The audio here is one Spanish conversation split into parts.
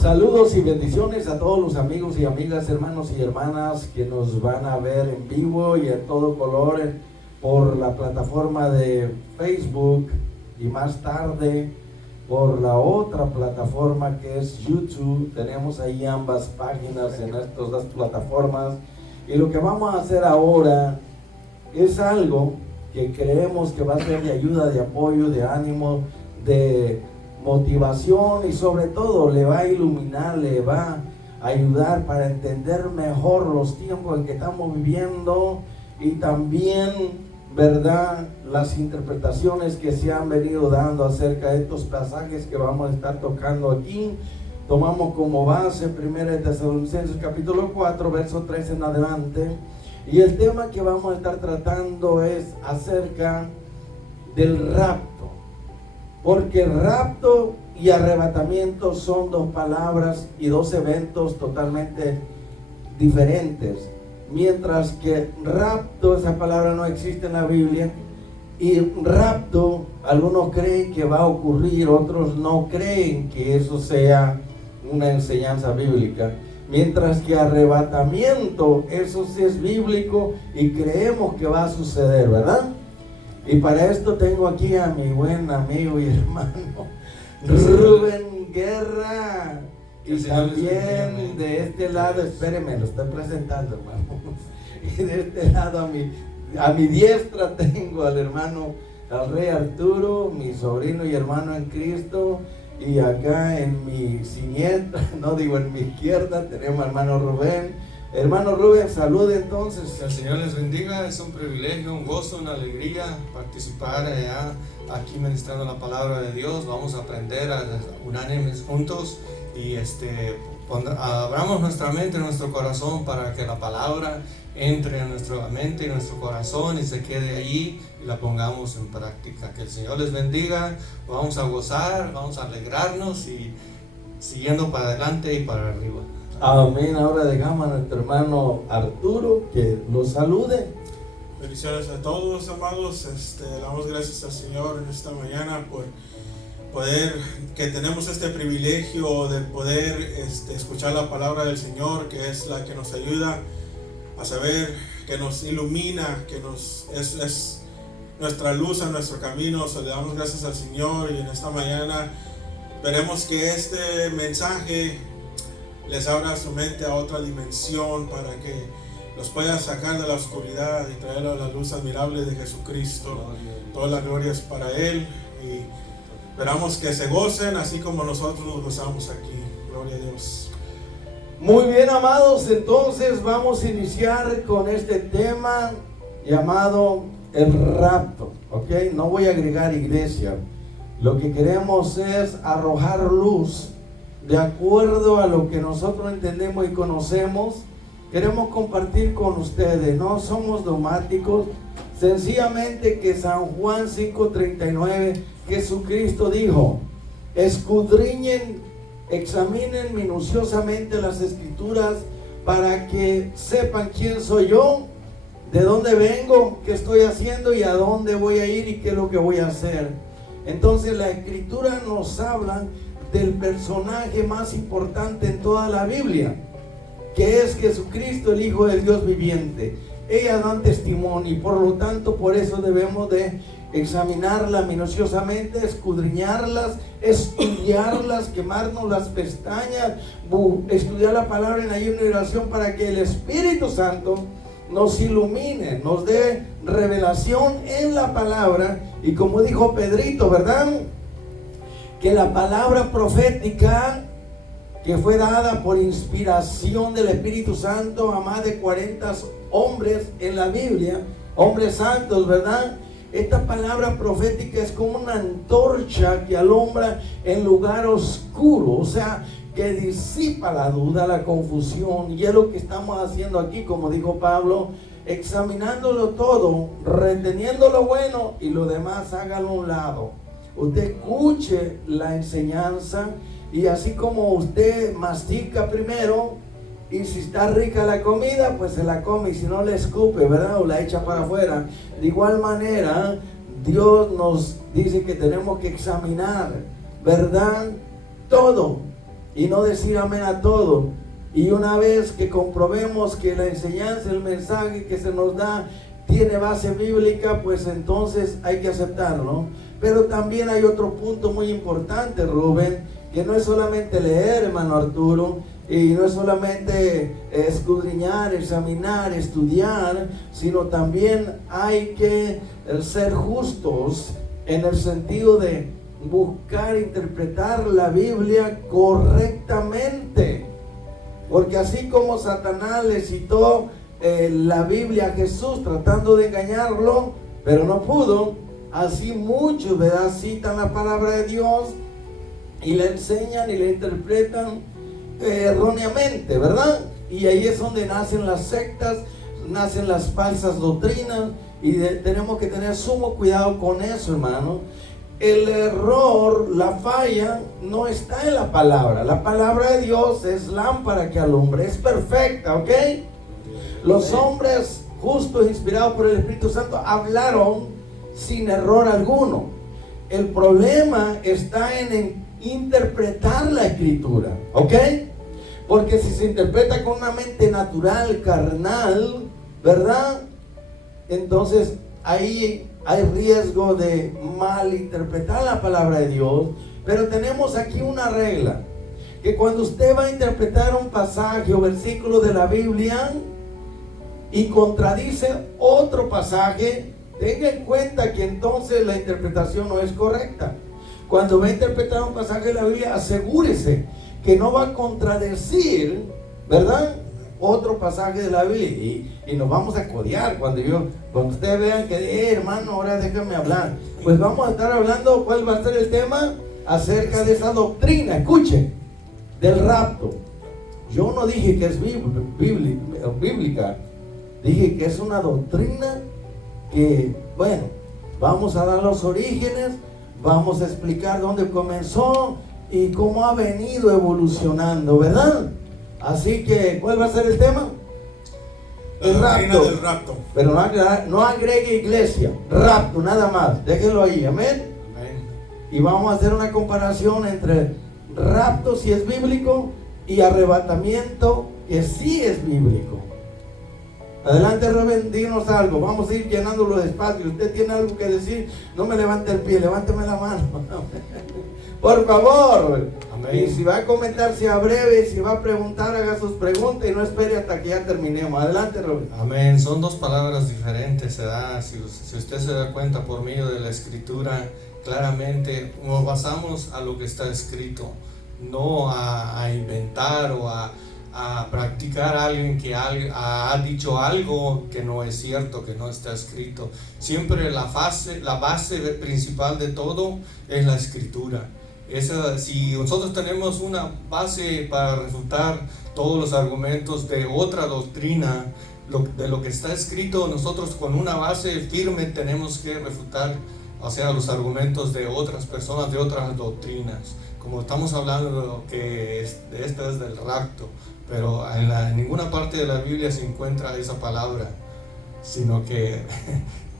Saludos y bendiciones a todos los amigos y amigas, hermanos y hermanas que nos van a ver en vivo y a todo color por la plataforma de Facebook y más tarde por la otra plataforma que es YouTube. Tenemos ahí ambas páginas en estas dos plataformas, y lo que vamos a hacer ahora es algo que creemos que va a ser de ayuda, de apoyo, de ánimo, de motivación, y sobre todo le va a iluminar, le va a ayudar para entender mejor los tiempos en que estamos viviendo, y también, ¿verdad?, las interpretaciones que se han venido dando acerca de estos pasajes que vamos a estar tocando aquí. Tomamos como base 1 Tesalonicenses capítulo 4, verso 13 en adelante, y el tema que vamos a estar tratando es acerca del rapto. Porque rapto y arrebatamiento son dos palabras y dos eventos totalmente diferentes. Mientras que rapto, esa palabra no existe en la Biblia, y rapto, algunos creen que va a ocurrir, otros no creen que eso sea una enseñanza bíblica. Mientras que arrebatamiento, eso sí es bíblico y creemos que va a suceder, ¿verdad? Y para esto tengo aquí a mi buen amigo y hermano Rubén Guerra. Y también de este lado, espéreme, lo estoy presentando, hermano. Y de este lado a mi diestra tengo al hermano, al rey Arturo, mi sobrino y hermano en Cristo. Y acá en mi siniestra, en mi izquierda, tenemos al hermano Rubén. Hermano Rubén, salude entonces. Que el Señor les bendiga. Es un privilegio, un gozo, una alegría participar allá, aquí ministrando la palabra de Dios. Vamos a aprender unánimes juntos y abramos nuestra mente, nuestro corazón, para que la palabra entre en nuestra mente y nuestro corazón y se quede allí y la pongamos en práctica. Que el Señor les bendiga. Vamos a gozar, vamos a alegrarnos y siguiendo para adelante y para arriba. Amén. Ahora dejamos a nuestro hermano Arturo que los salude. Bendiciones a todos, amados. Le damos gracias al Señor en esta mañana por poder, que tenemos este privilegio de poder escuchar la palabra del Señor, que es la que nos ayuda a saber, que nos ilumina, que es nuestra luz en nuestro camino. Le damos gracias al Señor, y en esta mañana veremos que este mensaje les abra su mente a otra dimensión, para que los pueda sacar de la oscuridad y traerlos a la luz admirable de Jesucristo. Toda la gloria es para Él, y esperamos que se gocen así como nosotros nos gozamos aquí. Gloria a Dios. Muy bien, amados, entonces vamos a iniciar con este tema llamado el rapto, ¿ok? No voy a agregar iglesia. Lo que queremos es arrojar luz de acuerdo a lo que nosotros entendemos y conocemos. Queremos compartir con ustedes, no somos dogmáticos, sencillamente que San Juan 5:39, Jesucristo dijo: escudriñen, examinen minuciosamente las escrituras para que sepan quién soy yo, de dónde vengo, qué estoy haciendo y a dónde voy a ir y qué es lo que voy a hacer. Entonces la escritura nos habla del personaje más importante en toda la Biblia, que es Jesucristo, el Hijo del Dios viviente. Ellas dan testimonio, y por lo tanto, por eso debemos de examinarlas minuciosamente, escudriñarlas, estudiarlas, quemarnos las pestañas, estudiar la palabra en ayuno y oración, para que el Espíritu Santo nos ilumine, nos dé revelación en la palabra. Y como dijo Pedrito, ¿verdad?, que la palabra profética que fue dada por inspiración del Espíritu Santo a más de 40 hombres en la Biblia, hombres santos, ¿verdad? Esta palabra profética es como una antorcha que alumbra en lugar oscuro, o sea, que disipa la duda, la confusión. Y es lo que estamos haciendo aquí, como dijo Pablo, examinándolo todo, reteniendo lo bueno, y lo demás hágalo a un lado. Usted escuche la enseñanza, y así como usted mastica primero, y si está rica la comida, pues se la come, y si no, la escupe, ¿verdad?, o la echa para afuera. De igual manera, Dios nos dice que tenemos que examinar, ¿verdad?, todo. y no decir amén a todo. Y una vez que comprobemos que la enseñanza, el mensaje que se nos da tiene base bíblica, pues entonces hay que aceptarlo. Pero también hay otro punto muy importante, Rubén, que no es solamente leer, hermano Arturo, y no es solamente escudriñar, examinar, estudiar, sino también hay que ser justos en el sentido de buscar interpretar la Biblia correctamente. Porque así como Satanás le citó la Biblia a Jesús tratando de engañarlo, pero no pudo, así muchos, ¿verdad?, citan la palabra de Dios y la enseñan y la interpretan erróneamente, ¿verdad? Y ahí es donde nacen las sectas, nacen las falsas doctrinas, y tenemos que tener sumo cuidado con eso, hermano. El error, la falla, no está en la palabra. La palabra de Dios es lámpara que alumbra, es perfecta, ¿ok? Los hombres justos, inspirados por el Espíritu Santo, hablaron sin error alguno. El problema está en interpretar la Escritura, ¿ok? Porque si se interpreta con una mente natural, carnal, ¿verdad? Entonces ahí hay riesgo de malinterpretar la palabra de Dios. Pero tenemos aquí una regla, que cuando usted va a interpretar un pasaje o versículo de la Biblia y contradice otro pasaje, tenga en cuenta que entonces la interpretación no es correcta. Cuando va a interpretar un pasaje de la Biblia, asegúrese que no va a contradecir, ¿verdad?, otro pasaje de la Biblia, y nos vamos a codear cuando ustedes vean que, hermano, ahora déjame hablar. Pues vamos a estar hablando, ¿cuál va a ser el tema? Acerca de esa doctrina, escuchen, del rapto. Yo no dije que es bíblica, dije que es una doctrina que, bueno, vamos a dar los orígenes, vamos a explicar dónde comenzó y cómo ha venido evolucionando, ¿verdad? Así que, ¿cuál va a ser el tema? El rapto. Del rapto. Pero no agregue iglesia, rapto, nada más, déjenlo ahí, amén. Amén. Y vamos a hacer una comparación entre rapto, si es bíblico, y arrebatamiento, que sí es bíblico. Adelante, Rubén, díganos algo. Vamos a ir llenándolo despacio. Usted tiene algo que decir, no me levante el pie, levánteme la mano. Por favor. Amén. Y si va a comentar, sea breve. Si va a preguntar, haga sus preguntas y no espere hasta que ya terminemos. Adelante, Rubén. Amén. Son dos palabras diferentes, ¿verdad? Si usted se da cuenta por medio de la Escritura, claramente nos basamos a lo que está escrito, no a inventar o a practicar a alguien que ha dicho algo que no es cierto, que no está escrito. Siempre la base principal de todo es la Escritura. Si nosotros tenemos una base para refutar todos los argumentos de otra doctrina, de lo que está escrito, nosotros con una base firme tenemos que refutar, o sea, los argumentos de otras personas, de otras doctrinas. Como estamos hablando que esta es del rapto, pero en ninguna parte de la Biblia se encuentra esa palabra, sino que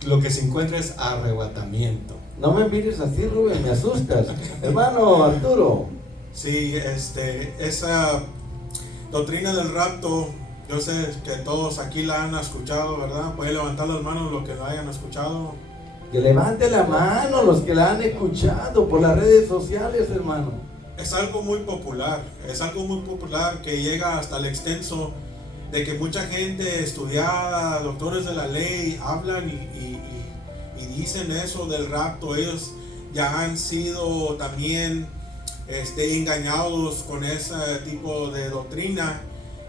lo que se encuentra es arrebatamiento. No me mires así, Rubén, me asustas. Hermano Arturo. Sí, esa doctrina del rapto, yo sé que todos aquí la han escuchado, ¿verdad? Pueden levantar las manos los que la hayan escuchado. Que levante la mano los que la han escuchado por las redes sociales, hermano. Es algo muy popular, que llega hasta el extenso de que mucha gente estudiada, doctores de la ley, hablan y dicen eso del rapto. Ellos ya han sido también engañados con ese tipo de doctrina,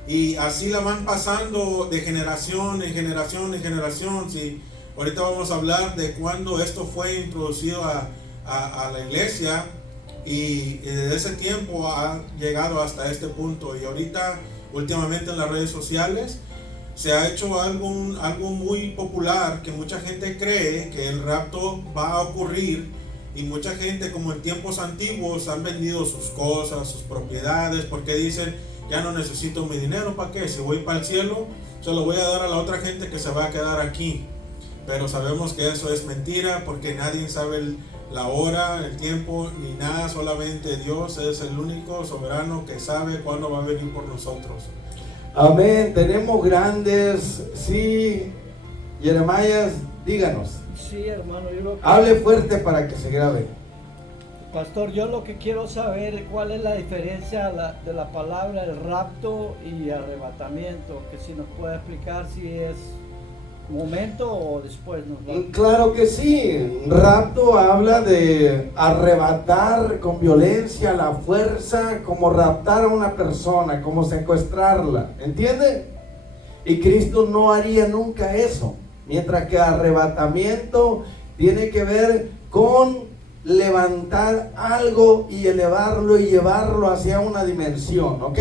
y así la van pasando de generación en generación en generación. Sí, ahorita vamos a hablar de cuando esto fue introducido a la iglesia, y desde ese tiempo ha llegado hasta este punto. Y ahorita, últimamente en las redes sociales, se ha hecho algo muy popular, que mucha gente cree que el rapto va a ocurrir, y mucha gente, como en tiempos antiguos, han vendido sus cosas, sus propiedades, porque dicen, ya no necesito mi dinero, ¿para qué? Si voy para el cielo, se lo voy a dar a la otra gente que se va a quedar aquí. Pero sabemos que eso es mentira, porque nadie sabe la hora, el tiempo, ni nada. Solamente Dios es el único soberano que sabe cuándo va a venir por nosotros. Amén. Tenemos grandes, sí. Jeremías, díganos. Sí, hermano, yo lo que... Hable fuerte para que se grabe. Pastor, yo lo que quiero saber es cuál es la diferencia de la palabra el rapto y arrebatamiento, que si nos puede explicar si es momento o después nos va. Claro que sí. Rapto habla de arrebatar con violencia, la fuerza, como raptar a una persona, como secuestrarla, ¿entiende? Y Cristo no haría nunca eso, mientras que arrebatamiento tiene que ver con levantar algo y elevarlo y llevarlo hacia una dimensión, ¿ok?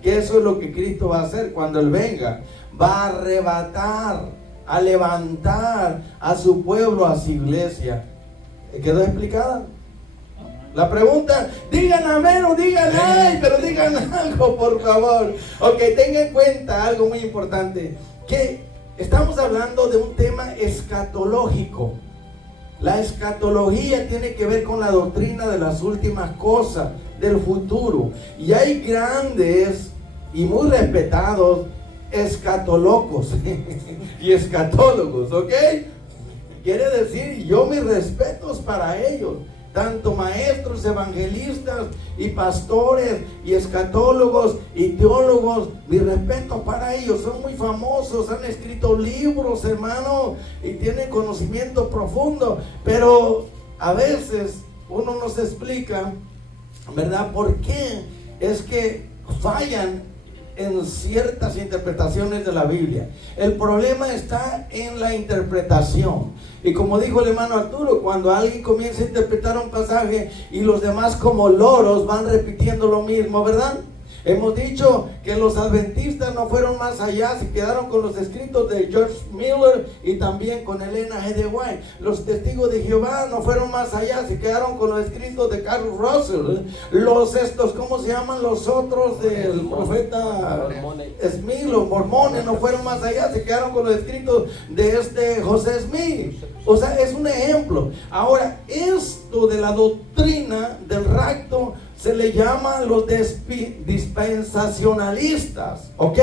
Que eso es lo que Cristo va a hacer cuando Él venga. Va a arrebatar, a levantar a su pueblo, a su iglesia. ¿Quedó explicada? La pregunta, digan amén o digan ay, pero digan algo, por favor. Ok, tengan en cuenta algo muy importante, que estamos hablando de un tema escatológico. La escatología tiene que ver con la doctrina de las últimas cosas, del futuro. Y hay grandes y muy respetados escatólogos y escatólogos, ¿ok? Quiere decir, yo mis respetos para ellos, tanto maestros, evangelistas y pastores y escatólogos y teólogos, mi respeto para ellos, son muy famosos, han escrito libros, hermano, y tienen conocimiento profundo, pero a veces uno no se explica, ¿verdad? ¿Por qué es que fallan en ciertas interpretaciones de la Biblia? El problema está en la interpretación. Y como dijo el hermano Arturo, cuando alguien comienza a interpretar un pasaje y los demás como loros van repitiendo lo mismo, ¿verdad? Hemos dicho que los adventistas no fueron más allá, se quedaron con los escritos de George Miller y también con Elena G. de White. Los testigos de Jehová no fueron más allá, se quedaron con los escritos de Carl Russell. ¿Cómo se llaman los otros del profeta Smith? Los mormones no fueron más allá, se quedaron con los escritos de José Smith. O sea, es un ejemplo. Ahora, esto de la doctrina del rapto se le llama los dispensacionalistas, ¿ok?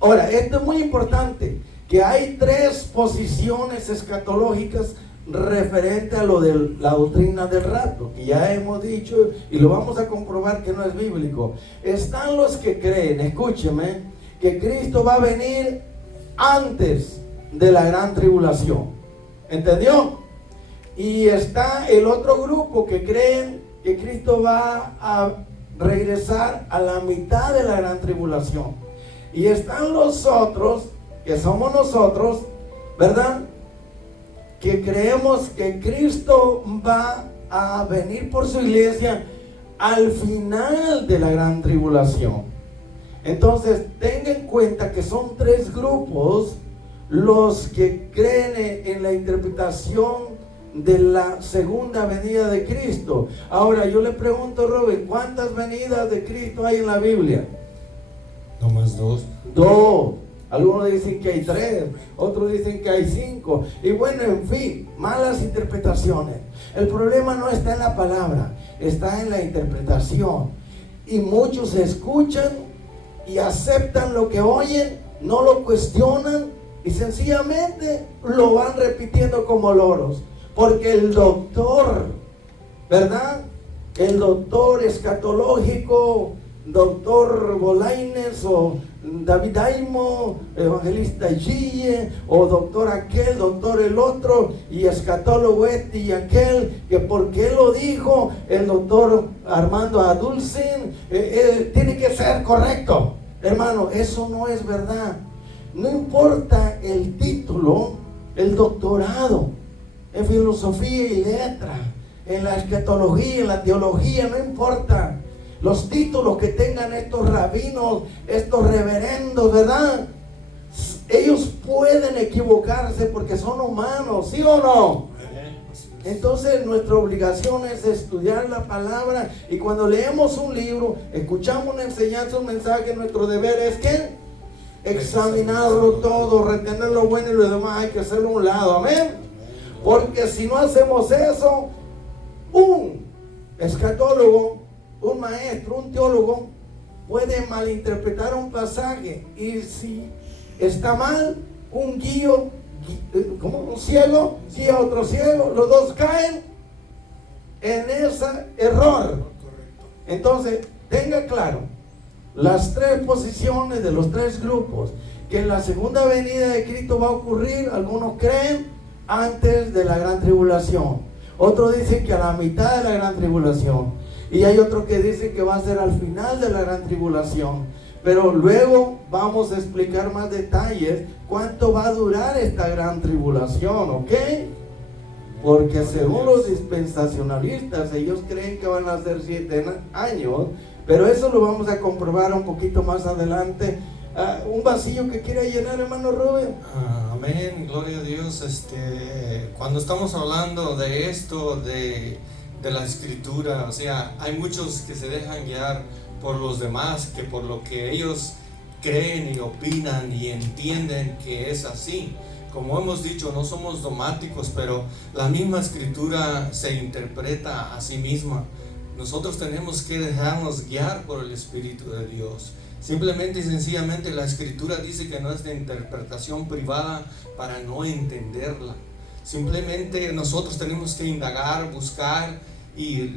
Ahora, esto es muy importante, que hay tres posiciones escatológicas referente a lo de la doctrina del rapto, que ya hemos dicho y lo vamos a comprobar que no es bíblico. Están los que creen, escúcheme, que Cristo va a venir antes de la gran tribulación, ¿entendió? Y está el otro grupo que creen que Cristo va a regresar a la mitad de la gran tribulación. Y están los otros, que somos nosotros, ¿verdad? Que creemos que Cristo va a venir por su iglesia al final de la gran tribulación. Entonces, tenga en cuenta que son tres grupos los que creen en la interpretación de la segunda venida de Cristo. Ahora yo le pregunto, Robin, ¿cuántas venidas de Cristo hay en la Biblia? No más dos. Dos. Algunos dicen que hay 3, otros dicen que hay 5. Y bueno, en fin, malas interpretaciones. El problema no está en la palabra, está en la interpretación. Y muchos escuchan y aceptan lo que oyen, no lo cuestionan y sencillamente lo van repitiendo como loros. Porque el doctor, ¿verdad? El doctor escatológico, doctor Bolaines o David Aimo, evangelista Gille, o doctor aquel, doctor el otro, y escatólogo este y aquel, que porque él lo dijo, el doctor Armando Adulcin, tiene que ser correcto. Hermano, eso no es verdad. No importa el título, el doctorado en filosofía y letra, en la escatología, en la teología, no importa los títulos que tengan estos rabinos, estos reverendos, ¿verdad? Ellos pueden equivocarse porque son humanos, ¿sí o no? Entonces nuestra obligación es estudiar la palabra, y cuando leemos un libro, escuchamos una enseñanza, un mensaje, nuestro deber es ¿qué? Examinarlo todo, retener lo bueno y lo demás hay que hacerlo a un lado, amén. Porque si no hacemos eso, un escatólogo, un maestro, un teólogo puede malinterpretar un pasaje, y si está mal, un guío, como un ciego guía a otro ciego, los dos caen en ese error. Entonces tenga claro las tres posiciones de los tres grupos, que en la segunda venida de Cristo va a ocurrir. Algunos creen antes de la gran tribulación, otros dicen que a la mitad de la gran tribulación, y hay otros que dicen que va a ser al final de la gran tribulación. Pero luego vamos a explicar más detalles cuánto va a durar esta gran tribulación, ¿ok? Porque según los dispensacionalistas, ellos creen que van a ser 7 años, pero eso lo vamos a comprobar un poquito más adelante. Un vacío que quiera llenar, hermano Rubén. Amén, gloria a Dios. Cuando estamos hablando de esto, de la escritura, o sea, hay muchos que se dejan guiar por los demás, que por lo que ellos creen y opinan y entienden que es así. Como hemos dicho, no somos dogmáticos, pero la misma escritura se interpreta a sí misma. Nosotros tenemos que dejarnos guiar por el Espíritu de Dios. Simplemente y sencillamente la escritura dice que no es de interpretación privada para no entenderla. Simplemente nosotros tenemos que indagar, buscar y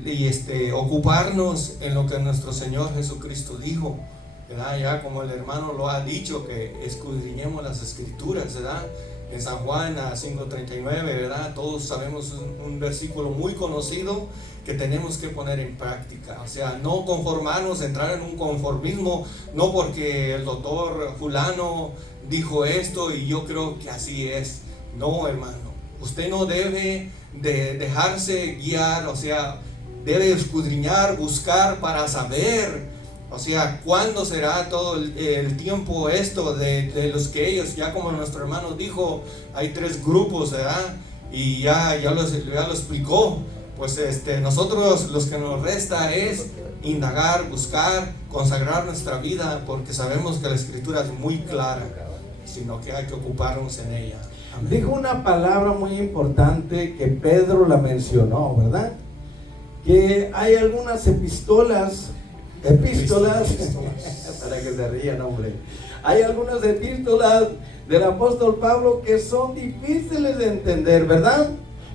ocuparnos en lo que nuestro Señor Jesucristo dijo, ¿verdad? Ya como el hermano lo ha dicho, que escudriñemos las escrituras, ¿verdad? En San Juan 5:39, ¿verdad? Todos sabemos un versículo muy conocido que tenemos que poner en práctica. O sea, no conformarnos, entrar en un conformismo, no porque el doctor fulano dijo esto y yo creo que así es. No, hermano, usted no debe de dejarse guiar, o sea, debe escudriñar, buscar para saber, o sea, cuándo será todo el tiempo esto de los que ellos, ya como nuestro hermano dijo, hay 3 grupos, ¿verdad? Y ya lo explicó. Pues nosotros los que nos resta es indagar, buscar, consagrar nuestra vida, porque sabemos que la escritura es muy clara, sino que hay que ocuparnos en ella. Amén. Dijo una palabra muy importante que Pedro la mencionó, ¿verdad? Que hay algunas epístolas para que se rían, hombre. Hay algunas epístolas del apóstol Pablo que son difíciles de entender, ¿verdad?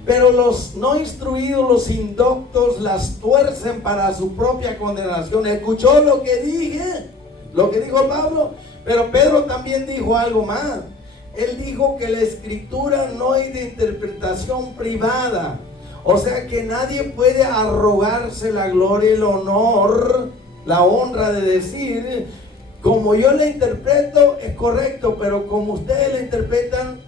Pero los no instruidos, los indoctos, las tuercen para su propia condenación. ¿Escuchó lo que dije? Lo que dijo Pablo. Pero Pedro también dijo algo más. Él dijo que la escritura no es de interpretación privada. O sea que nadie puede arrogarse la gloria, el honor, la honra de decir, como yo la interpreto es correcto, pero como ustedes la interpretan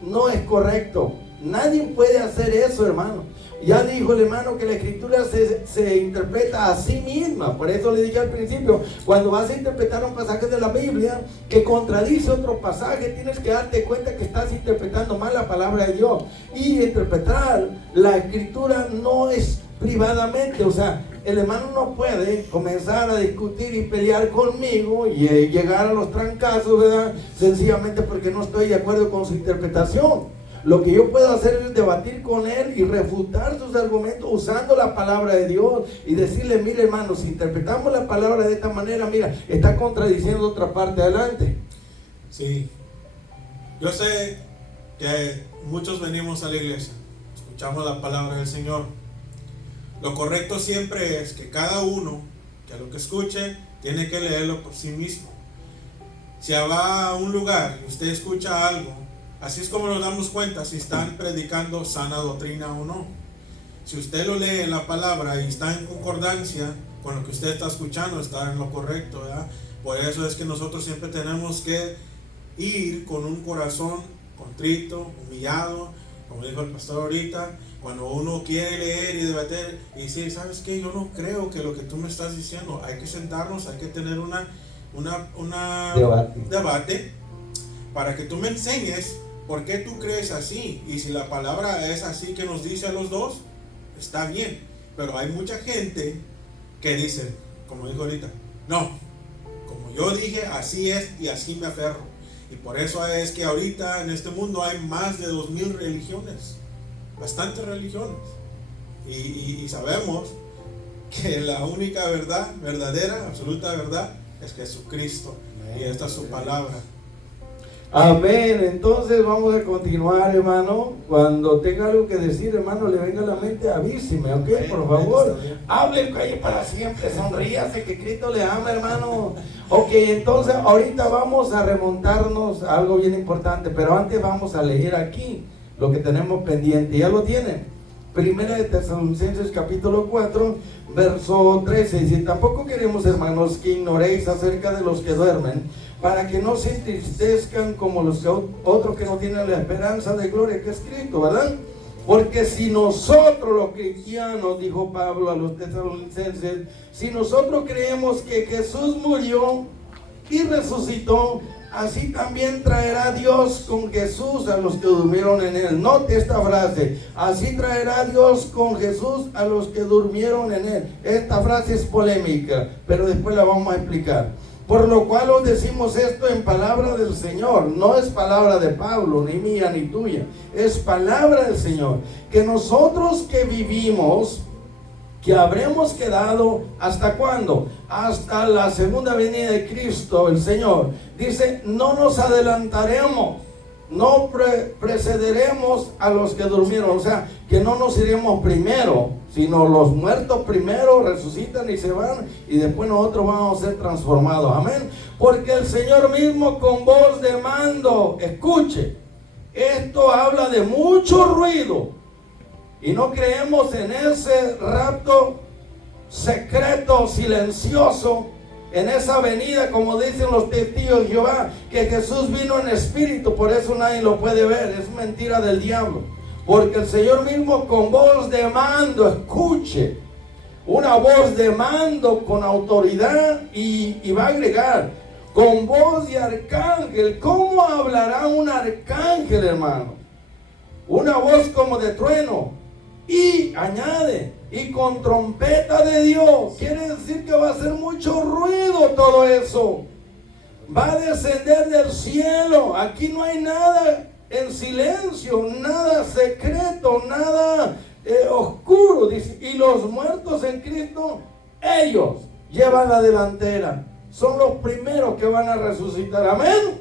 no es correcto. Nadie puede hacer eso, hermano. Ya dijo el hermano que la escritura se interpreta a sí misma. Por eso le dije al principio, cuando vas a interpretar un pasaje de la Biblia que contradice otro pasaje, tienes que darte cuenta que estás interpretando mal la palabra de Dios. Y interpretar la escritura no es privadamente. O sea, el hermano no puede comenzar a discutir y pelear conmigo y llegar a los trancazos, ¿verdad? Sencillamente porque no estoy de acuerdo con su interpretación. Lo que yo puedo hacer es debatir con él y refutar sus argumentos usando la palabra de Dios y decirle, mire hermano, si interpretamos la palabra de esta manera, mira, está contradiciendo otra parte adelante. Sí, yo sé que muchos venimos a la iglesia, escuchamos la palabra del Señor. Lo correcto siempre es que cada uno, que a lo que escuche, tiene que leerlo por sí mismo. Si va a un lugar y usted escucha algo, así es como nos damos cuenta si están predicando sana doctrina o no. Si usted lo lee en la palabra y está en concordancia con lo que usted está escuchando, está en lo correcto, ¿verdad? Por eso es que nosotros siempre tenemos que ir con un corazón contrito, humillado, como dijo el pastor ahorita. Cuando uno quiere leer y debatir y decir, ¿sabes qué? Yo no creo que lo que tú me estás diciendo. Hay que sentarnos, hay que tener una debate para que tú me enseñes por qué tú crees así. Y si la palabra es así que nos dice a los dos, está bien. Pero hay mucha gente que dice, como dijo ahorita, no, como yo dije, así es y así me aferro. Y por eso es que ahorita en este mundo hay más de 2000 religiones. bastantes religiones. Y sabemos que la única verdad, verdadera, absoluta verdad, es Jesucristo. Y esta es su palabra. Amén. Entonces vamos a continuar, hermano. Cuando tenga algo que decir, hermano, le venga a la mente, avíseme, ¿ok? Amén. Por favor. Está bien. Hable calle para siempre, sonríase que Cristo le ama, hermano. Ok, entonces ahorita vamos a remontarnos a algo bien importante, pero antes vamos a leer aquí lo que tenemos pendiente. ¿Ya lo tienen? Primera de Tesalonicenses capítulo 4, verso 13. Dice: tampoco queremos, hermanos, que ignoréis acerca de los que duermen, para que no se entristezcan como los otros que no tienen la esperanza de gloria que es Cristo, ¿verdad? Porque si nosotros los cristianos, dijo Pablo a los tesalonicenses, si nosotros creemos que Jesús murió y resucitó, así también traerá Dios con Jesús a los que durmieron en él. Note esta frase: así traerá Dios con Jesús a los que durmieron en él. Esta frase es polémica, pero después la vamos a explicar. Por lo cual os decimos esto en palabra del Señor. No es palabra de Pablo, ni mía, ni tuya. Es palabra del Señor. Que nosotros que vivimos, que habremos quedado, ¿hasta cuándo? Hasta la segunda venida de Cristo, el Señor. Dice, no nos adelantaremos, no precederemos a los que durmieron. O sea, que no nos iremos primero, sino los muertos primero resucitan y se van, y después nosotros vamos a ser transformados. Amén. Porque el Señor mismo con voz de mando, escuche, esto habla de mucho ruido, y no creemos en ese rapto secreto, silencioso, en esa venida, como dicen los testigos de Jehová, que Jesús vino en espíritu, por eso nadie lo puede ver. Es mentira del diablo. Porque el Señor mismo con voz de mando, escuche, una voz de mando con autoridad, y va a agregar, con voz de arcángel. ¿Cómo hablará un arcángel, hermano? Una voz como de trueno. Y añade, y con trompeta de Dios. Quiere decir que va a hacer mucho ruido todo eso. Va a descender del cielo. Aquí no hay nada en silencio, nada secreto, nada oscuro. Dice, y los muertos en Cristo, ellos llevan la delantera. Son los primeros que van a resucitar. Amén.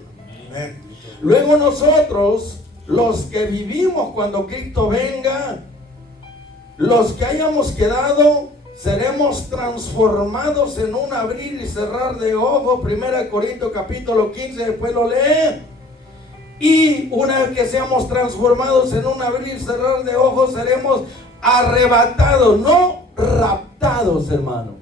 Amén. Luego nosotros, los que vivimos cuando Cristo venga, los que hayamos quedado, seremos transformados en un abrir y cerrar de ojos. 1 Corintios capítulo 15, después lo lee. Y una vez que seamos transformados en un abrir y cerrar de ojos, seremos arrebatados, no raptados, hermano.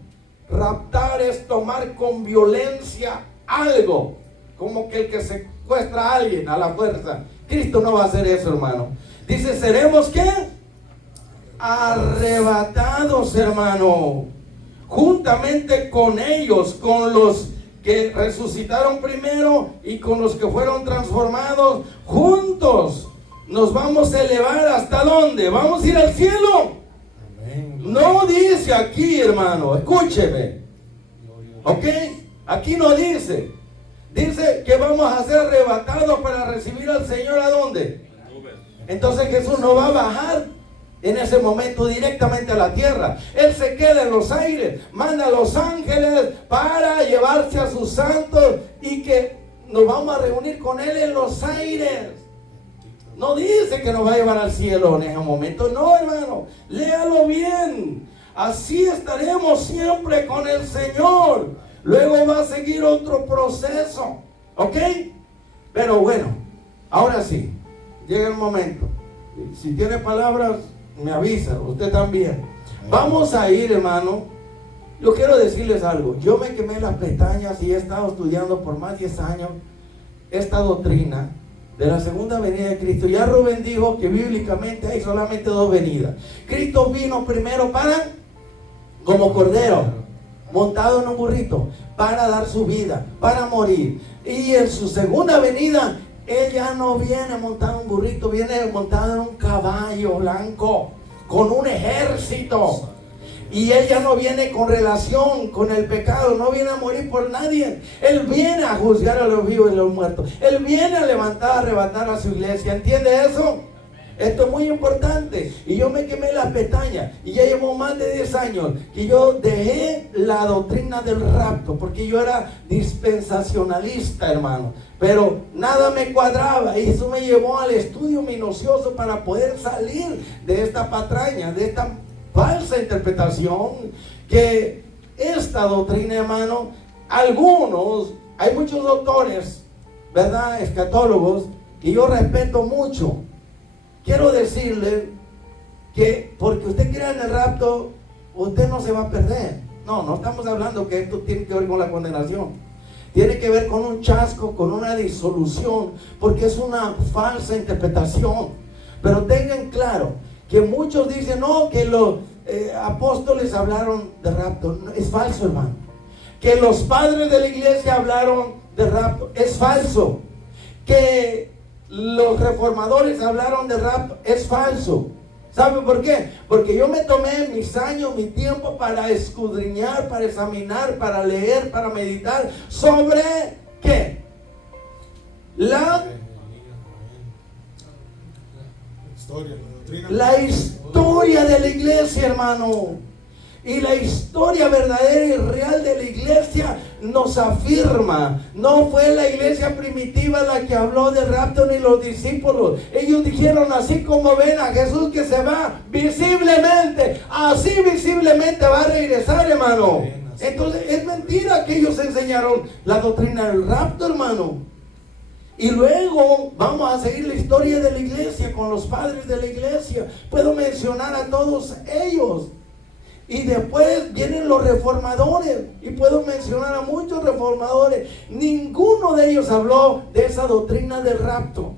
Raptar es tomar con violencia algo, como que el que secuestra a alguien a la fuerza. Cristo no va a hacer eso, hermano. Dice, ¿seremos qué? Arrebatados, hermano, juntamente con ellos, con los que resucitaron primero y con los que fueron transformados, juntos nos vamos a elevar. ¿Hasta dónde? Vamos a ir al cielo. Amén. No dice aquí, hermano, escúcheme, ok, aquí no dice. Dice que vamos a ser arrebatados para recibir al Señor. ¿A dónde? Entonces Jesús no va a bajar en ese momento directamente a la tierra. Él se queda en los aires, manda a los ángeles para llevarse a sus santos, y que nos vamos a reunir con Él en los aires. No dice que nos va a llevar al cielo en ese momento. No, hermano, léalo bien. Así estaremos siempre con el Señor. Luego va a seguir otro proceso, ¿ok? Pero bueno, ahora sí, llega el momento. Si tiene palabras, me avisa, usted también. Vamos a ir, hermano. Yo quiero decirles algo. Yo me quemé las pestañas y he estado estudiando por más de 10 años esta doctrina de la segunda venida de Cristo. Ya Rubén dijo que bíblicamente hay solamente dos venidas. Cristo vino primero para, como cordero, montado en un burrito, para dar su vida, para morir. Y en su segunda venida, Él ya no viene montado en un burrito, viene montado en un caballo blanco, con un ejército. Y Él ya no viene con relación con el pecado, no viene a morir por nadie. Él viene a juzgar a los vivos y a los muertos. Él viene a levantar, a arrebatar a su iglesia. ¿Entiende eso? Esto es muy importante. Y yo me quemé las pestañas. Y ya llevo más de 10 años que yo dejé la doctrina del rapto. Porque yo era dispensacionalista, hermano. Pero nada me cuadraba. Y eso me llevó al estudio minucioso para poder salir de esta patraña, de esta falsa interpretación. Que esta doctrina, hermano, hay muchos doctores, ¿verdad? Escatólogos, que yo respeto mucho. Quiero decirle que porque usted crea en el rapto, usted no se va a perder. No estamos hablando que esto tiene que ver con la condenación. Tiene que ver con un chasco, con una disolución, porque es una falsa interpretación. Pero tengan claro que muchos dicen, no, que los apóstoles hablaron de rapto. Es falso, hermano. Que los padres de la iglesia hablaron de rapto. Es falso. Que los reformadores hablaron de rapto. Es falso. ¿Sabe por qué? Porque yo me tomé mis años, mi tiempo para escudriñar, para examinar, para leer, para meditar sobre ¿qué? La historia de la iglesia, hermano. Y la historia verdadera y real de la iglesia nos afirma. No fue la iglesia primitiva la que habló del rapto ni los discípulos. Ellos dijeron, así como ven a Jesús que se va visiblemente, así visiblemente va a regresar, hermano. Entonces es mentira que ellos enseñaron la doctrina del rapto, hermano. Y luego vamos a seguir la historia de la iglesia con los padres de la iglesia. Puedo mencionar a todos ellos. Y después vienen los reformadores. Y puedo mencionar a muchos reformadores. Ninguno de ellos habló de esa doctrina del rapto.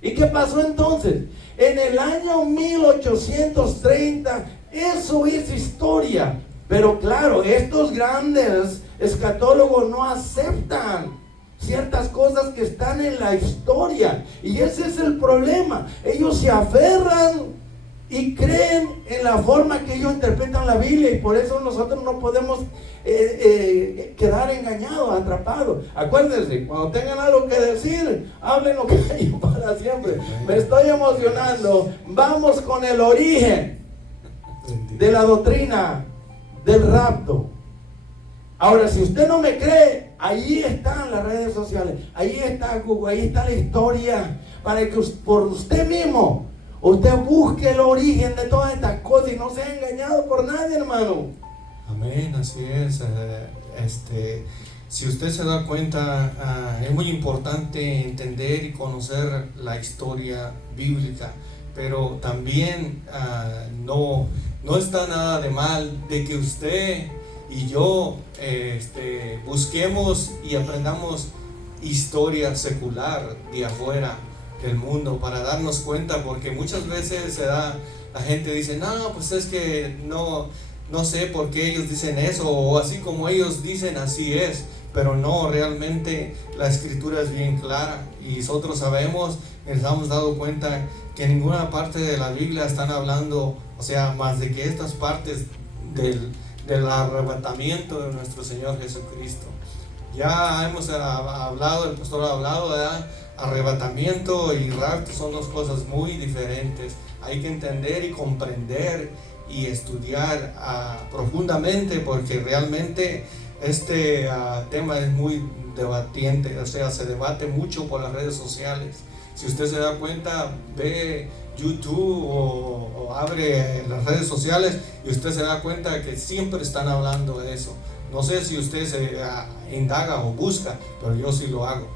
¿Y qué pasó entonces? En el año 1830, eso es historia. Pero claro, estos grandes escatólogos no aceptan ciertas cosas que están en la historia. Y ese es el problema. Ellos se aferran y creen en la forma que ellos interpretan la Biblia, y por eso nosotros no podemos quedar engañados, atrapados. Acuérdense, cuando tengan algo que decir, hablen lo que hay para siempre. Me estoy emocionando. Vamos con el origen de la doctrina del rapto. Ahora, si usted no me cree, ahí están las redes sociales, ahí está Google, ahí está la historia, para que por usted mismo usted busque el origen de todas estas cosas y no sea engañado por nadie, hermano. Amén, así es. Si usted se da cuenta, es muy importante entender y conocer la historia bíblica, pero también no está nada de mal de que usted y yo busquemos y aprendamos historia secular de afuera del mundo para darnos cuenta, porque muchas veces la gente dice, no, pues es que no sé por qué ellos dicen eso, o así como ellos dicen, así es. Pero no, realmente la escritura es bien clara y nosotros sabemos, nos hemos dado cuenta que en ninguna parte de la Biblia están hablando, o sea, más de que estas partes del arrebatamiento de nuestro Señor Jesucristo. Ya hemos hablado, el pastor ha hablado, ¿verdad? Arrebatamiento y rapto son dos cosas muy diferentes. Hay que entender y comprender y estudiar profundamente, porque realmente este tema es muy debatiente, o sea, se debate mucho por las redes sociales. Si usted se da cuenta, ve YouTube o abre las redes sociales y usted se da cuenta que siempre están hablando de eso. No sé si usted se indaga o busca, pero yo sí lo hago.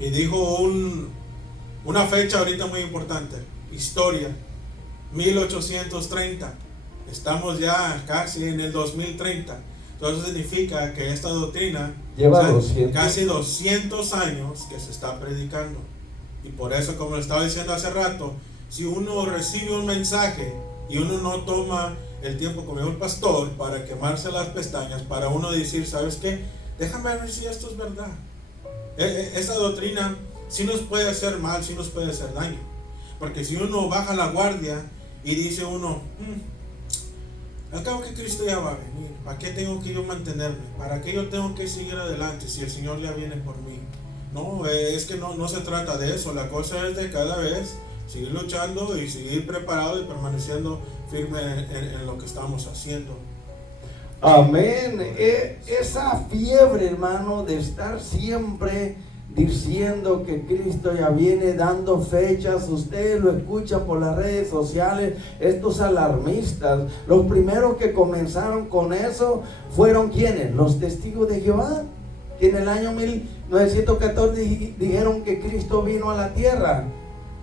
Y dijo una fecha ahorita muy importante, historia, 1830. Estamos ya casi en el 2030. Entonces significa que esta doctrina lleva casi 200 años que se está predicando. Y por eso, como le estaba diciendo hace rato, si uno recibe un mensaje y uno no toma el tiempo como el pastor para quemarse las pestañas, para uno decir, ¿sabes qué? Déjame ver si esto es verdad. Esa doctrina sí nos puede hacer mal, sí nos puede hacer daño. Porque si uno baja la guardia y dice uno, al cabo que Cristo ya va a venir, ¿para qué tengo que yo mantenerme? ¿Para qué yo tengo que seguir adelante si el Señor ya viene por mí? No, es que no se trata de eso. La cosa es de cada vez seguir luchando y seguir preparado y permaneciendo firme en lo que estamos haciendo. Amén. Esa fiebre, hermano, de estar siempre diciendo que Cristo ya viene, dando fechas. Usted lo escucha por las redes sociales, estos alarmistas. Los primeros que comenzaron con eso fueron ¿quiénes? Los testigos de Jehová, que en el año 1914 dijeron que Cristo vino a la tierra,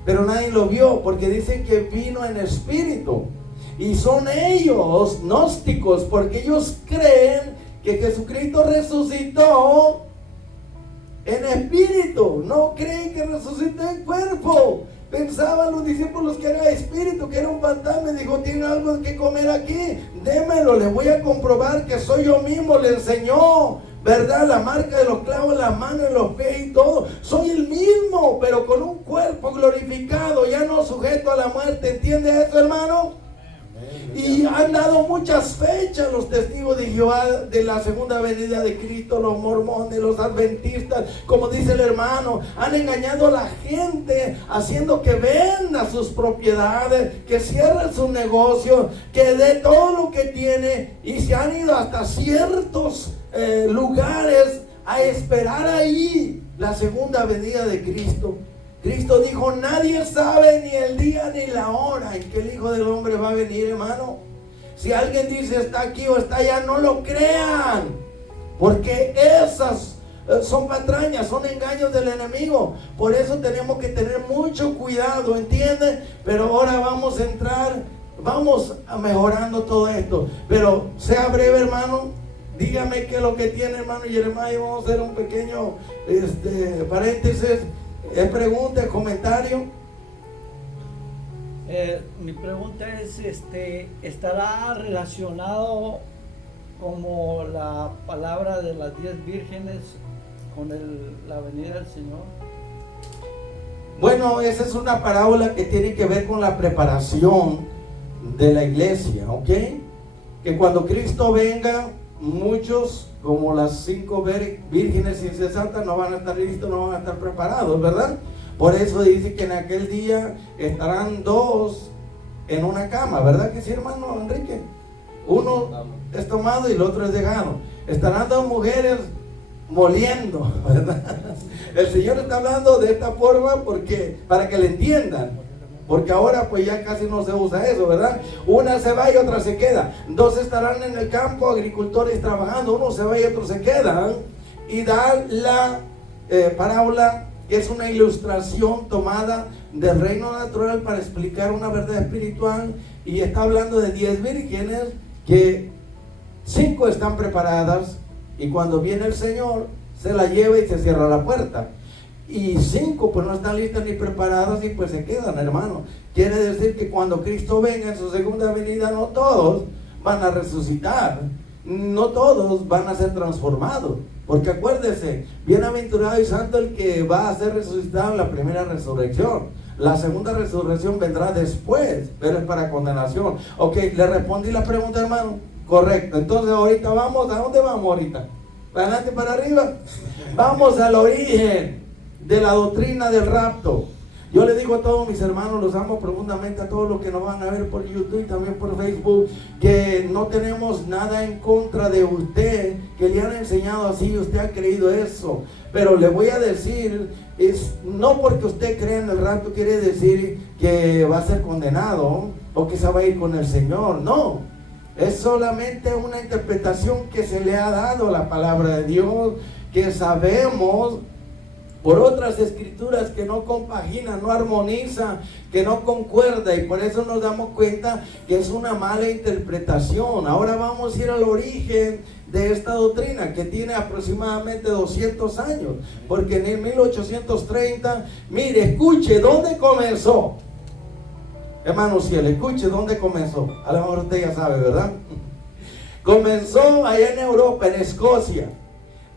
pero nadie lo vio, porque dicen que vino en espíritu. Y son ellos gnósticos, porque ellos creen que Jesucristo resucitó en espíritu, no creen que resucitó en cuerpo. Pensaban los discípulos que era espíritu, que era un fantasma. Dijo, ¿tiene algo que comer aquí? Démelo, les voy a comprobar que soy yo mismo. Le enseñó, ¿verdad? La marca de los clavos en las manos, en los pies y todo. Soy el mismo, pero con un cuerpo glorificado, ya no sujeto a la muerte. ¿Entiende eso, hermano? Y han dado muchas fechas los testigos de Jehová de la segunda venida de Cristo, los mormones, los adventistas, como dice el hermano. Han engañado a la gente haciendo que venda sus propiedades, que cierre sus negocios, que dé todo lo que tiene, y se han ido hasta ciertos lugares a esperar ahí la segunda venida de Cristo. Cristo dijo, nadie sabe ni el día ni la hora en que el Hijo del Hombre va a venir, hermano. Si alguien dice está aquí o está allá, no lo crean, porque esas son patrañas, son engaños del enemigo. Por eso tenemos que tener mucho cuidado, ¿entienden? Pero ahora vamos a entrar, vamos mejorando todo esto. Pero sea breve, hermano. Dígame qué es lo que tiene, hermano Jeremiah. Vamos a hacer un pequeño paréntesis. Pregunta, comentario. Mi pregunta es, ¿estará relacionado como la palabra de las 10 vírgenes con la venida del Señor? Bueno, esa es una parábola que tiene que ver con la preparación de la iglesia, ¿ok? Que cuando Cristo venga, muchos, como las 5 vírgenes insensatas, no van a estar listos, no van a estar preparados, ¿verdad? Por eso dice que en aquel día estarán 2 en una cama, ¿verdad que sí, hermano Enrique? Uno es tomado y el otro es dejado. Estarán 2 mujeres moliendo, ¿verdad? El Señor está hablando de esta forma porque, para que le entiendan. Porque ahora pues ya casi no se usa eso, ¿verdad? Una se va y otra se queda. 2 estarán en el campo, agricultores trabajando. Uno se va y otro se queda. Y da la parábola, que es una ilustración tomada del reino natural para explicar una verdad espiritual. Y está hablando de 10 vírgenes, que 5 están preparadas, y cuando viene el Señor se la lleva y se cierra la puerta. Y 5 pues no están listas ni preparadas y pues se quedan, hermano. Quiere decir que cuando Cristo venga en su segunda venida, no todos van a resucitar, no todos van a ser transformados. Porque acuérdese, bienaventurado y santo el que va a ser resucitado en la primera resurrección. La segunda resurrección vendrá después, pero es para condenación. Ok, le respondí la pregunta, hermano. Correcto. Entonces ahorita vamos, ¿a dónde vamos ahorita? ¿Para adelante, para arriba? Vamos al origen de la doctrina del rapto. Yo le digo a todos mis hermanos, los amo profundamente, a todos los que nos van a ver por YouTube y también por Facebook, que no tenemos nada en contra de usted, que le han enseñado así, usted ha creído eso. Pero le voy a decir, no porque usted cree en el rapto quiere decir que va a ser condenado o que se va a ir con el Señor. No, es solamente una interpretación que se le ha dado a la palabra de Dios, que sabemos por otras escrituras que no compagina, no armoniza, que no concuerda, y por eso nos damos cuenta que es una mala interpretación. Ahora vamos a ir al origen de esta doctrina, que tiene aproximadamente 200 años, porque en el 1830, mire, escuche, ¿dónde comenzó? Hermano Cielo, escuche, ¿dónde comenzó? A lo mejor usted ya sabe, ¿verdad? Comenzó allá en Europa, en Escocia.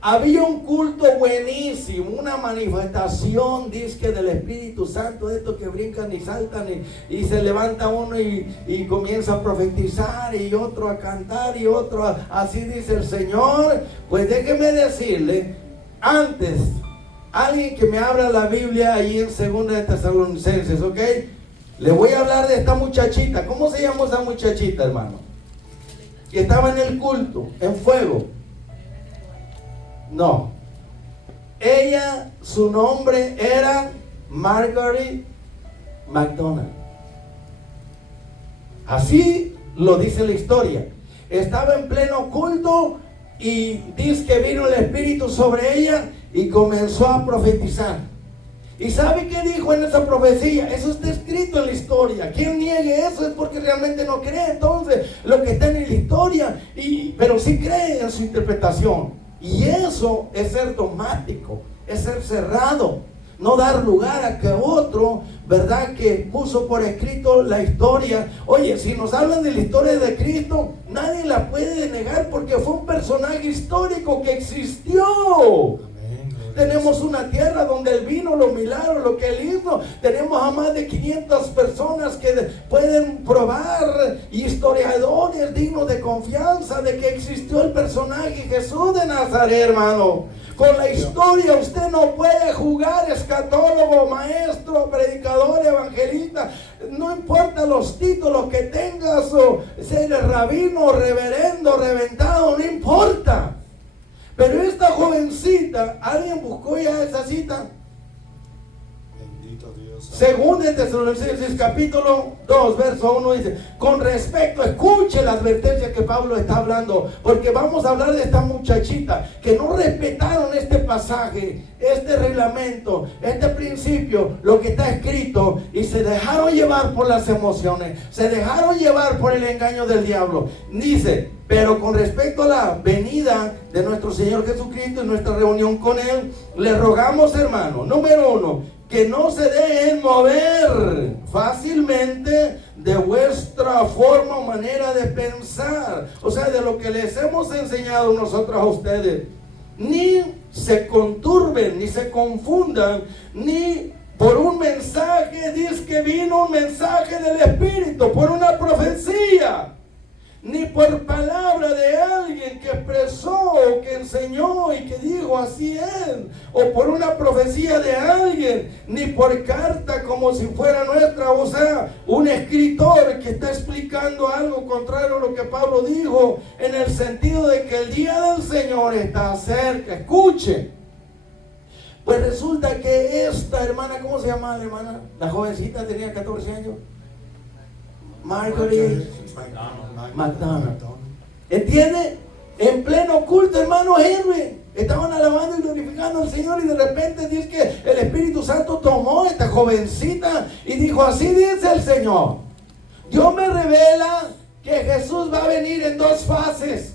Había un culto buenísimo, una manifestación, dizque del Espíritu Santo, de estos que brincan y saltan y se levanta uno y comienza a profetizar, y otro a cantar, y otro así dice el Señor. Pues déjeme decirle, antes, alguien que me abra la Biblia ahí en 2 de Tesalonicenses, ¿ok? Le voy a hablar de esta muchachita. ¿Cómo se llama esa muchachita, hermano? Que estaba en el culto, en fuego. No. Ella, su nombre era Margaret McDonald. Así lo dice la historia. Estaba en pleno culto y dice que vino el Espíritu sobre ella y comenzó a profetizar. ¿Y sabe qué dijo en esa profecía? Eso está escrito en la historia. Quien niegue eso es porque realmente no cree entonces lo que está en la historia, pero sí cree en su interpretación. Y eso es ser dogmático, es ser cerrado, no dar lugar a que otro, ¿verdad?, que puso por escrito la historia. Oye, si nos hablan de la historia de Cristo, nadie la puede negar porque fue un personaje histórico que existió. Tenemos una tierra donde Él vino, los milagros, lo que Él hizo. Tenemos a más de 500 personas que pueden probar, historiadores dignos de confianza, de que existió el personaje Jesús de Nazaret, hermano. Con la historia usted no puede jugar, escatólogo, maestro, predicador, evangelista. No importa los títulos que tengas, o ser rabino, reverendo, reventado, no importa. Pero esta jovencita, ¿alguien buscó ya esa cita? Bendito Dios. Según de Tesalonicenses capítulo 2, verso 1 dice, con respecto, escuche la advertencia que Pablo está hablando, porque vamos a hablar de esta muchachita que no respetaron este pasaje, este reglamento, este principio, lo que está escrito, y se dejaron llevar por las emociones, se dejaron llevar por el engaño del diablo. Dice, pero con respecto a la venida de nuestro Señor Jesucristo y nuestra reunión con Él, le rogamos, hermano, número 1, que no se dejen mover fácilmente de vuestra forma o manera de pensar, o sea, de lo que les hemos enseñado nosotros a ustedes. Ni se conturben, ni se confundan, ni por un mensaje, dice que vino un mensaje del Espíritu, por una profecía, ni por palabra de alguien que expresó, que enseñó y que dijo así es, o por una profecía de alguien, ni por carta como si fuera nuestra, o sea, un escritor que está explicando algo contrario a lo que Pablo dijo, en el sentido de que el día del Señor está cerca. Escuche. Pues resulta que esta hermana, ¿cómo se llama la hermana? La jovencita tenía 14 años. Margaret McDonald. ¿Entiende? En pleno culto, hermano Henry, estaban alabando y glorificando al Señor, y de repente dice que el Espíritu Santo tomó a esta jovencita y dijo, así dice el Señor, Dios me revela que Jesús va a venir en dos fases,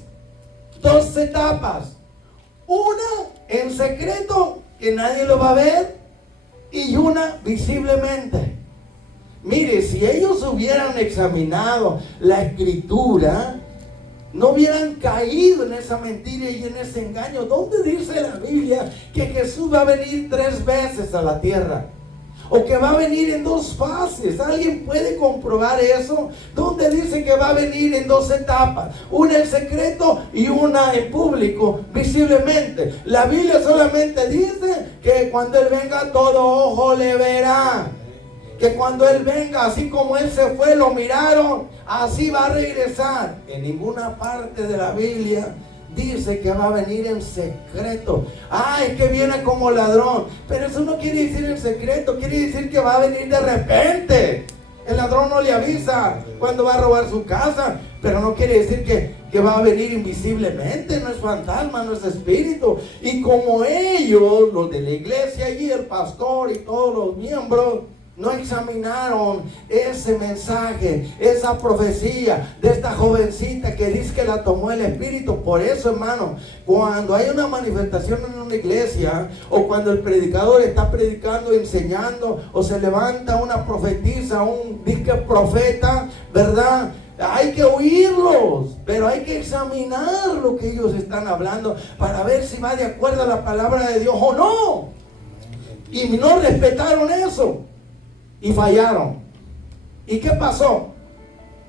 dos etapas. Una en secreto, que nadie lo va a ver, y una visiblemente. Mire, si ellos hubieran examinado la escritura, no hubieran caído en esa mentira y en ese engaño. ¿Dónde dice la Biblia que Jesús va a venir 3 veces a la tierra? O que va a venir en 2 fases. ¿Alguien puede comprobar eso? ¿Dónde dice que va a venir en 2 etapas? Una en secreto y una en público, visiblemente. La Biblia solamente dice que cuando Él venga todo ojo le verá. Que cuando Él venga, así como Él se fue, lo miraron, así va a regresar. En ninguna parte de la Biblia dice que va a venir en secreto. Ay, que viene como ladrón. Pero eso no quiere decir en secreto, quiere decir que va a venir de repente. El ladrón no le avisa cuando va a robar su casa, pero no quiere decir que va a venir invisiblemente. No es fantasma, no es espíritu. Y como ellos, los de la iglesia allí, el pastor y todos los miembros, no examinaron ese mensaje, esa profecía de esta jovencita que dice que la tomó el Espíritu. Por eso, hermano, cuando hay una manifestación en una iglesia, o cuando el predicador está predicando, enseñando, o se levanta una profetisa, un disque profeta, ¿verdad? Hay que oírlos, pero hay que examinar lo que ellos están hablando para ver si va de acuerdo a la palabra de Dios o no. Y no respetaron eso. Y fallaron. ¿Y qué pasó?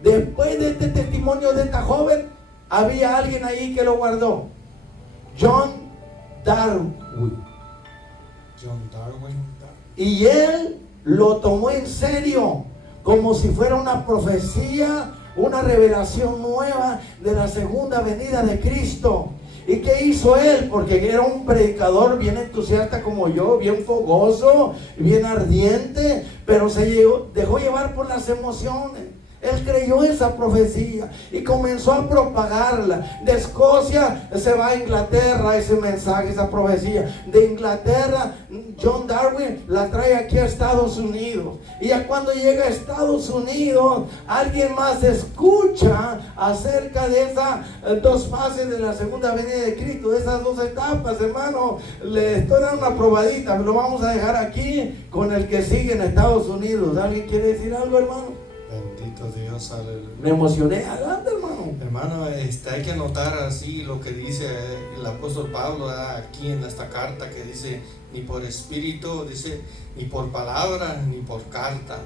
Después de este testimonio de esta joven, había alguien ahí que lo guardó. John Darwin. John Darwin. Y él lo tomó en serio, como si fuera una profecía, una revelación nueva de la segunda venida de Cristo. ¿Y qué hizo él? Porque era un predicador bien entusiasta como yo, bien fogoso, bien ardiente, pero se dejó llevar por las emociones. Él creyó esa profecía y comenzó a propagarla. De Escocia se va a Inglaterra ese mensaje, esa profecía. De Inglaterra, John Darwin la trae aquí a Estados Unidos. Y ya cuando llega a Estados Unidos, alguien más escucha acerca de esas dos fases de la segunda venida de Cristo, de esas dos etapas, hermano. Le estoy dando una probadita, lo vamos a dejar aquí con el que sigue en Estados Unidos. ¿Alguien quiere decir algo, hermano? Bendito Dios, aleluya. Me emocioné, adelante, hermano. Hermano, hay que anotar así lo que dice el apóstol Pablo aquí en esta carta, que dice, ni por espíritu, dice, ni por palabra, ni por carta.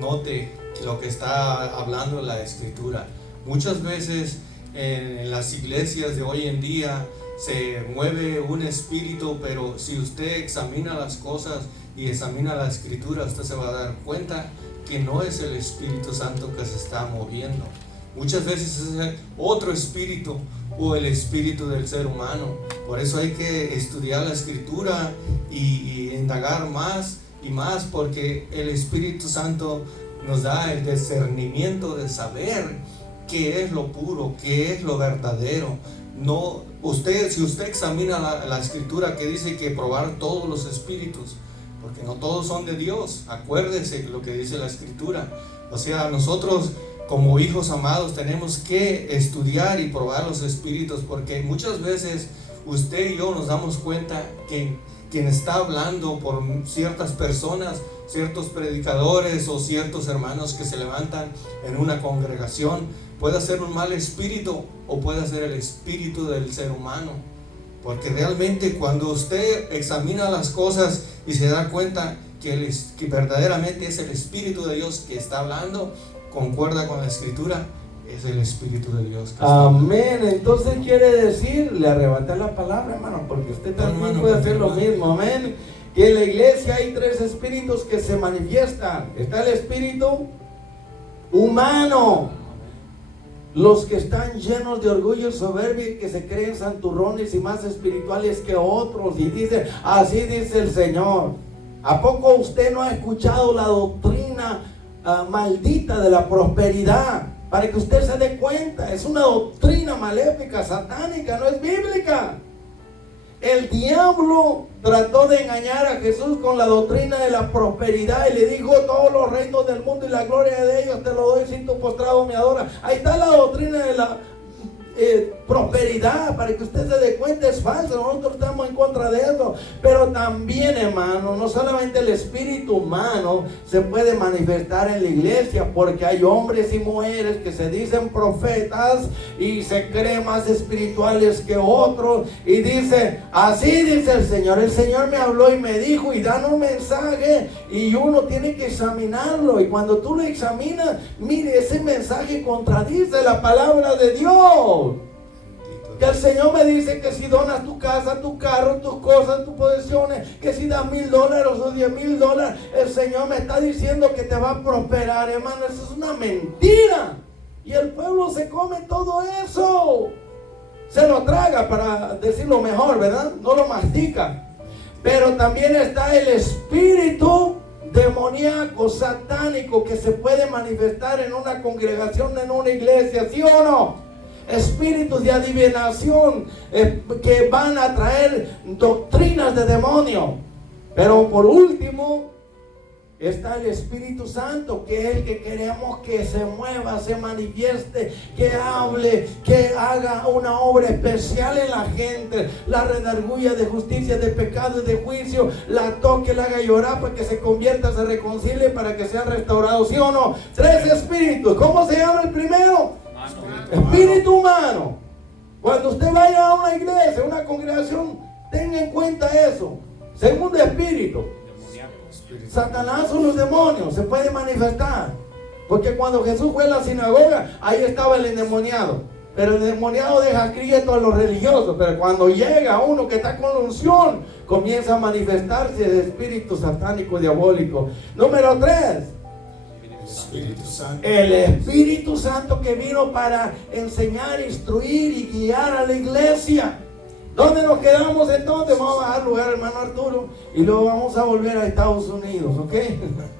Note lo que está hablando la escritura. Muchas veces en las iglesias de hoy en día se mueve un espíritu, pero si usted examina las cosas y examina la escritura, usted se va a dar cuenta que no es el Espíritu Santo que se está moviendo. Muchas veces es otro espíritu o el espíritu del ser humano. Por eso hay que estudiar la escritura y indagar más y más, porque el Espíritu Santo nos da el discernimiento de saber qué es lo puro, qué es lo verdadero. No, si usted examina la escritura que dice que probar todos los espíritus, porque no todos son de Dios. Acuérdese lo que dice la escritura. O sea, nosotros como hijos amados tenemos que estudiar y probar los espíritus, porque muchas veces usted y yo nos damos cuenta que quien está hablando por ciertas personas, ciertos predicadores o ciertos hermanos que se levantan en una congregación, puede ser un mal espíritu o puede ser el espíritu del ser humano. Porque realmente cuando usted examina las cosas y se da cuenta que verdaderamente es el Espíritu de Dios que está hablando, concuerda con la Escritura, es el Espíritu de Dios que está hablando. Amén. Entonces quiere decir, le arrebaté la palabra, hermano, porque usted también hermano, puede hacer lo mismo. Amén. Que en la iglesia hay tres espíritus que se manifiestan. Está el espíritu humano, los que están llenos de orgullo y soberbia y que se creen santurrones y más espirituales que otros, y dicen, así dice el Señor. ¿A poco usted no ha escuchado la doctrina maldita de la prosperidad? Para que usted se dé cuenta, es una doctrina maléfica, satánica, no es bíblica. El diablo trató de engañar a Jesús con la doctrina de la prosperidad y le dijo, todos los reinos del mundo y la gloria de ellos te lo doy si tú postrado me adoras. Ahí está la doctrina de la prosperidad, para que usted se dé cuenta, es falso. Nosotros estamos en contra de eso. Pero también, hermano, no solamente el espíritu humano se puede manifestar en la iglesia, porque hay hombres y mujeres que se dicen profetas y se creen más espirituales que otros y dice, así dice el Señor me habló y me dijo, y dan un mensaje y uno tiene que examinarlo, y cuando tú lo examinas, mire, ese mensaje contradice la palabra de Dios. Que el Señor me dice que si donas tu casa, tu carro, tus cosas, tus posesiones, que si das $1,000 o $10,000, el Señor me está diciendo que te va a prosperar, hermano. Eso es una mentira. Y el pueblo se come todo eso. Se lo traga, para decirlo mejor, ¿verdad? No lo mastica. Pero también está el espíritu demoníaco, satánico, que se puede manifestar en una congregación, en una iglesia, ¿sí o no? Espíritus de adivinación que van a traer doctrinas de demonio. Pero por último está el Espíritu Santo, que es el que queremos que se mueva, se manifieste, que hable, que haga una obra especial en la gente, la redarguya de justicia, de pecado y de juicio, la toque, la haga llorar para que se convierta, se reconcilie, para que sea restaurado, ¿sí o no? Tres espíritus. ¿Cómo se llama el primero? Espíritu humano. Cuando usted vaya a una iglesia, una congregación, tenga en cuenta eso. Segundo espíritu, Satanás o los demonios se puede manifestar, porque cuando Jesús fue a la sinagoga, ahí estaba el endemoniado, pero el endemoniado deja quieto a los religiosos, pero cuando llega uno que está con la unción, comienza a manifestarse el espíritu satánico diabólico. Número 3, Espíritu Santo. El Espíritu Santo que vino para enseñar, instruir y guiar a la iglesia. ¿Dónde nos quedamos entonces? Vamos a dar lugar al hermano Arturo y luego vamos a volver a Estados Unidos, ¿ok?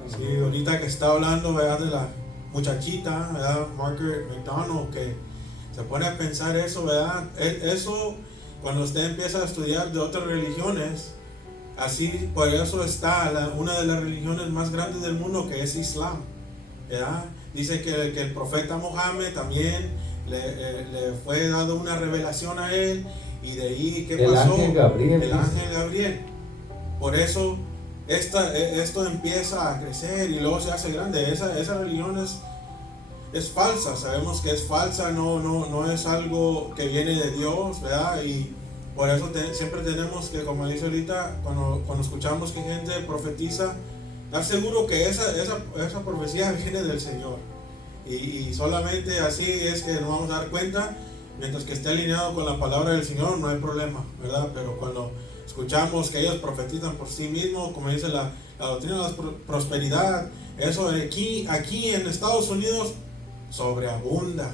Sí, ahorita que está hablando, ¿verdad?, de la muchachita, ¿verdad?, Margaret McDonald, que se pone a pensar eso, ¿verdad? Eso, cuando usted empieza a estudiar de otras religiones, así, por eso está una de las religiones más grandes del mundo, que es Islam, ¿verdad? Dice que el profeta Mohammed también le fue dado una revelación a él, y de ahí, ¿qué pasó? Ángel Gabriel. El ángel Gabriel. Por eso esto empieza a crecer y luego se hace grande. Esa religión es falsa, sabemos que es falsa, no es algo que viene de Dios, ¿verdad? Y por eso siempre tenemos que, como dice ahorita, cuando escuchamos que gente profetiza, estar seguro que esa profecía viene del Señor. Y solamente así es que nos vamos a dar cuenta. Mientras que esté alineado con la palabra del Señor, no hay problema, ¿verdad? Pero cuando escuchamos que ellos profetizan por sí mismos, como dice la doctrina de la prosperidad, eso aquí en Estados Unidos sobreabunda.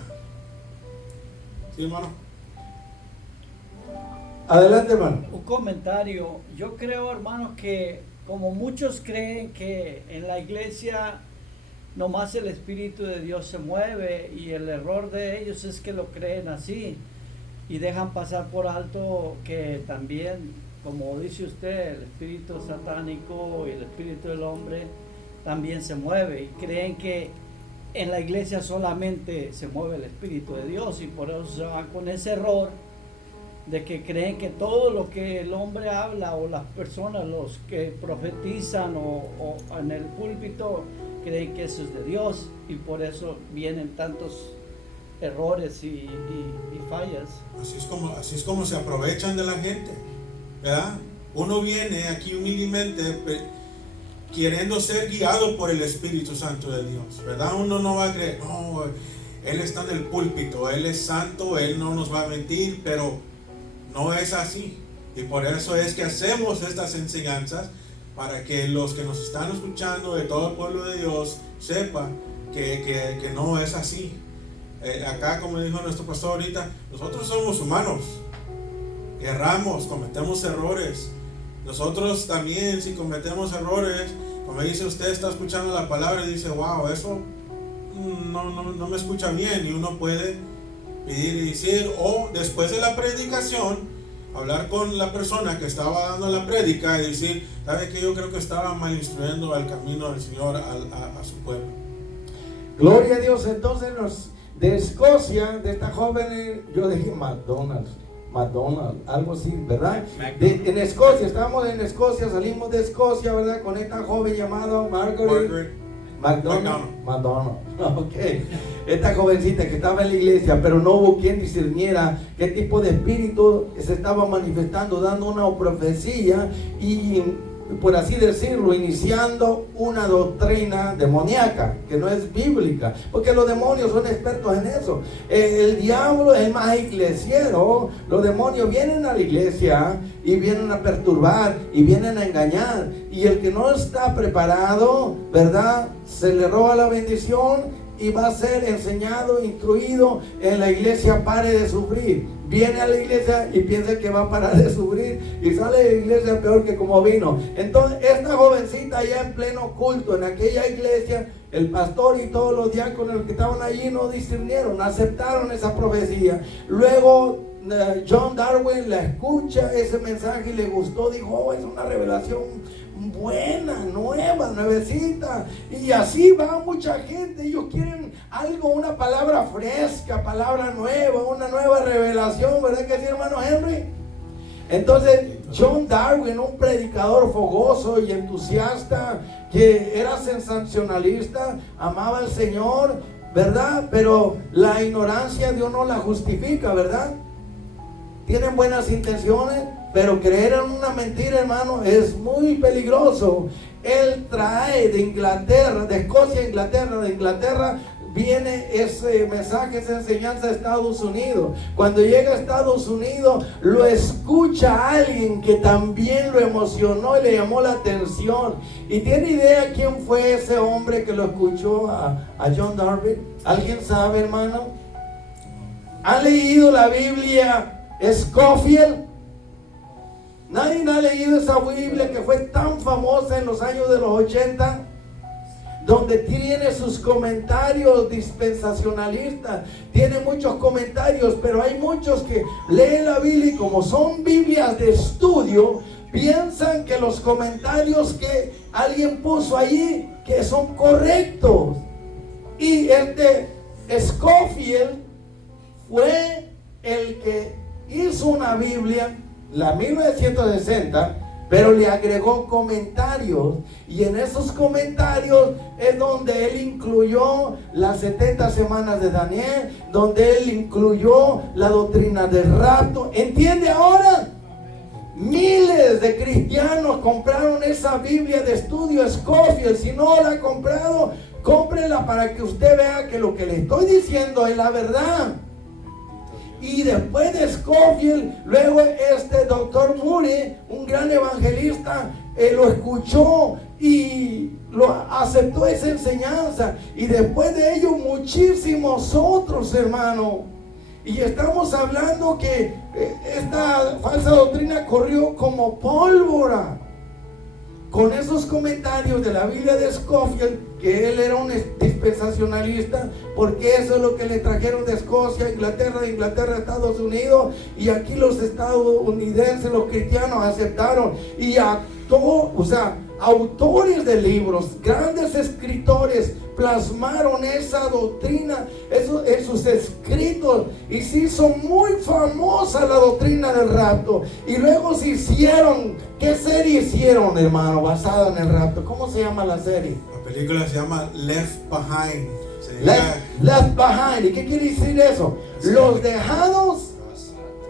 ¿Sí, hermano? Adelante, hermano. Un comentario. Yo creo, hermanos, que como muchos creen que en la iglesia nomás el Espíritu de Dios se mueve, y el error de ellos es que lo creen así y dejan pasar por alto que también, como dice usted, el espíritu satánico y el espíritu del hombre también se mueve, y creen que en la iglesia solamente se mueve el Espíritu de Dios, y por eso se van con ese error de que creen que todo lo que el hombre habla, o las personas, los que profetizan o en el púlpito, creen que eso es de Dios, y por eso vienen tantos errores y fallas. Así es como se aprovechan de la gente, ¿verdad? Uno viene aquí humildemente queriendo ser guiado por el Espíritu Santo de Dios, ¿verdad? Uno no va a creer, no, Él está en el púlpito, Él es santo, Él no nos va a mentir, pero no es así. Y por eso es que hacemos estas enseñanzas, para que los que nos están escuchando de todo el pueblo de Dios sepan que no es así. Acá, como dijo nuestro pastor ahorita, nosotros somos humanos, erramos, cometemos errores. Nosotros también, si cometemos errores, como dice usted, está escuchando la palabra y dice, wow, eso no me escucha bien, y uno puede pedir y decir, o después de la predicación, hablar con la persona que estaba dando la prédica y decir, ¿sabe qué? Yo creo que estaba mal instruyendo al camino del Señor a su pueblo. Gloria a Dios. Entonces, de Escocia, de esta joven, yo dije McDonald, algo así, ¿verdad? En Escocia, estábamos en Escocia, salimos de Escocia, ¿verdad? Con esta joven llamada Margaret McDonald. Ok. Esta jovencita que estaba en la iglesia, pero no hubo quien discerniera qué tipo de espíritu se estaba manifestando, dando una profecía y, por así decirlo, iniciando una doctrina demoníaca que no es bíblica, porque los demonios son expertos en eso. El diablo es más iglesiero. Los demonios vienen a la iglesia y vienen a perturbar y vienen a engañar, y el que no está preparado, ¿verdad?, se le roba la bendición y va a ser enseñado, instruido en la iglesia. Pare de sufrir. Viene a la iglesia y piensa que va a parar de sufrir, y sale de la iglesia peor que como vino. Entonces, esta jovencita, ya en pleno culto en aquella iglesia, el pastor y todos los diáconos que estaban allí no discernieron, aceptaron esa profecía. Luego John Darwin la escucha ese mensaje y le gustó, dijo, oh, es una revelación buena, nueva, nuevecita. Y así va mucha gente. Ellos quieren algo, una palabra fresca, palabra nueva, una nueva revelación, ¿verdad que sí, hermano Henry? Entonces, John Darwin, un predicador fogoso y entusiasta, que era sensacionalista, amaba al Señor, ¿verdad? Pero la ignorancia Dios no la justifica, ¿verdad? Tienen buenas intenciones, pero creer en una mentira, hermano, es muy peligroso. Él trae de Inglaterra, de Escocia a Inglaterra, de Inglaterra viene ese mensaje, esa enseñanza a Estados Unidos. Cuando llega a Estados Unidos, lo escucha alguien que también lo emocionó y le llamó la atención. ¿Y tiene idea quién fue ese hombre que lo escuchó a John Darby? ¿Alguien sabe, hermano? ¿Han leído la Biblia Scofield? Nadie ha leído esa Biblia que fue tan famosa en los años de los 80, donde tiene sus comentarios dispensacionalistas, tiene muchos comentarios, pero hay muchos que leen la Biblia y como son Biblias de estudio, piensan que los comentarios que alguien puso allí que son correctos. Y Scofield fue el que hizo una Biblia, la 1960, pero le agregó comentarios, y en esos comentarios es donde él incluyó las 70 semanas de Daniel, donde él incluyó la doctrina del rapto. ¿Entiende ahora? Miles de cristianos compraron esa Biblia de estudio Scofield. Si no la ha comprado, cómprela para que usted vea que lo que le estoy diciendo es la verdad. Y después de Scofield, luego Dr. Moody, un gran evangelista, lo escuchó y lo aceptó esa enseñanza. Y después de ello, muchísimos otros, hermanos. Y estamos hablando que esta falsa doctrina corrió como pólvora. Con esos comentarios de la Biblia de Scofield, que él era un dispensacionalista, porque eso es lo que le trajeron de Escocia, Inglaterra, de Inglaterra a Estados Unidos, y aquí los estadounidenses, los cristianos aceptaron, y autores de libros, grandes escritores, plasmaron esa doctrina en sus escritos, y se hizo muy famosa la doctrina del rapto. Y luego se hicieron, ¿qué serie hicieron, hermano, basada en el rapto? ¿Cómo se llama la serie? La película se llama Left Behind. Left Behind. ¿Y qué quiere decir eso? Los dejados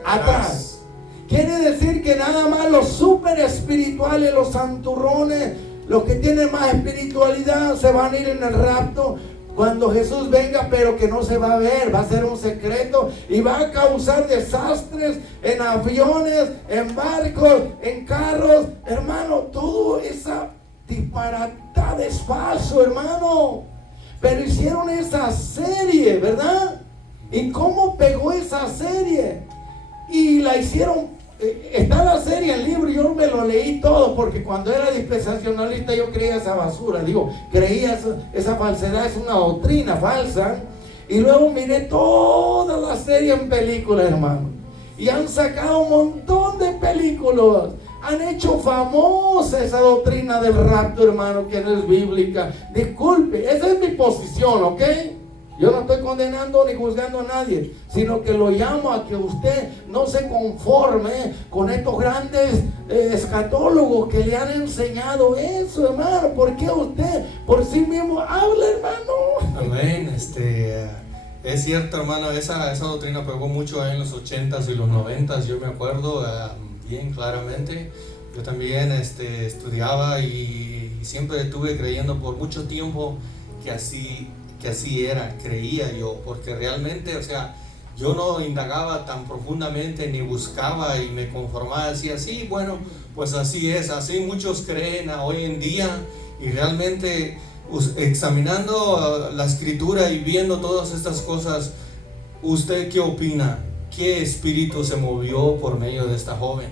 atrás. Quiere decir que nada más los super espirituales, los santurrones, los que tienen más espiritualidad, se van a ir en el rapto cuando Jesús venga, pero que no se va a ver, va a ser un secreto y va a causar desastres en aviones, en barcos, en carros. Hermano, todo esa disparatada es falso, hermano. Pero hicieron esa serie, ¿verdad? ¿Y cómo pegó esa serie? Y la hicieron. Está la serie, el libro, yo me lo leí todo, porque cuando era dispensacionalista yo creía esa basura, creía esa falsedad, es una doctrina falsa. Y luego miré toda la serie en películas, hermano, y han sacado un montón de películas, han hecho famosa esa doctrina del rapto, hermano, que no es bíblica. Disculpe, esa es mi posición, ¿ok? Yo no estoy condenando ni juzgando a nadie, sino que lo llamo a que usted no se conforme con estos grandes escatólogos que le han enseñado eso, hermano. ¿Por qué usted por sí mismo habla, hermano? Amén. Es cierto, hermano, esa doctrina pegó mucho en los 80s y los 90s, yo me acuerdo bien claramente. Yo también estudiaba y siempre estuve creyendo por mucho tiempo que así era, creía yo, porque realmente, yo no indagaba tan profundamente ni buscaba y me conformaba, decía, sí, bueno, pues así es, así muchos creen hoy en día. Y realmente examinando la escritura y viendo todas estas cosas, ¿usted qué opina? ¿Qué espíritu se movió por medio de esta joven?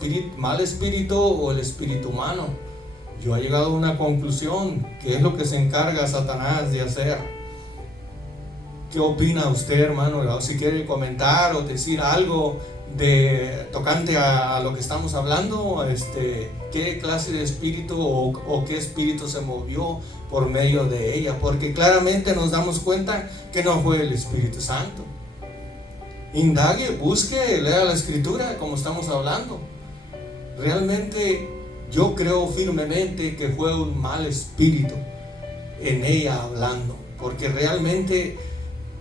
¿El mal espíritu o el espíritu humano? Yo he llegado a una conclusión, que es lo que se encarga Satanás de hacer. ¿Qué opina usted, hermano? Si quiere comentar o decir algo tocante a lo que estamos hablando, ¿qué clase de espíritu o qué espíritu se movió por medio de ella? Porque claramente nos damos cuenta que no fue el Espíritu Santo. Indague, busque, lea la escritura como estamos hablando. Realmente yo creo firmemente que fue un mal espíritu en ella hablando, porque realmente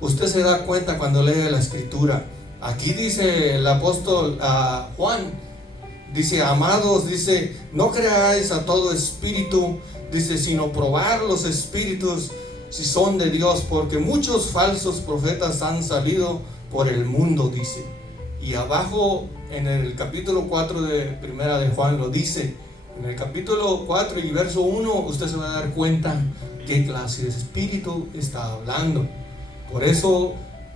usted se da cuenta cuando lee la escritura. Aquí dice el apóstol Juan, dice, amados, dice, no creáis a todo espíritu, dice, sino probar los espíritus, si son de Dios, porque muchos falsos profetas han salido por el mundo, dice. Y abajo en el capítulo 4 de Primera de Juan lo dice. En el capítulo 4 y verso 1 usted se va a dar cuenta qué clase de espíritu está hablando. Por eso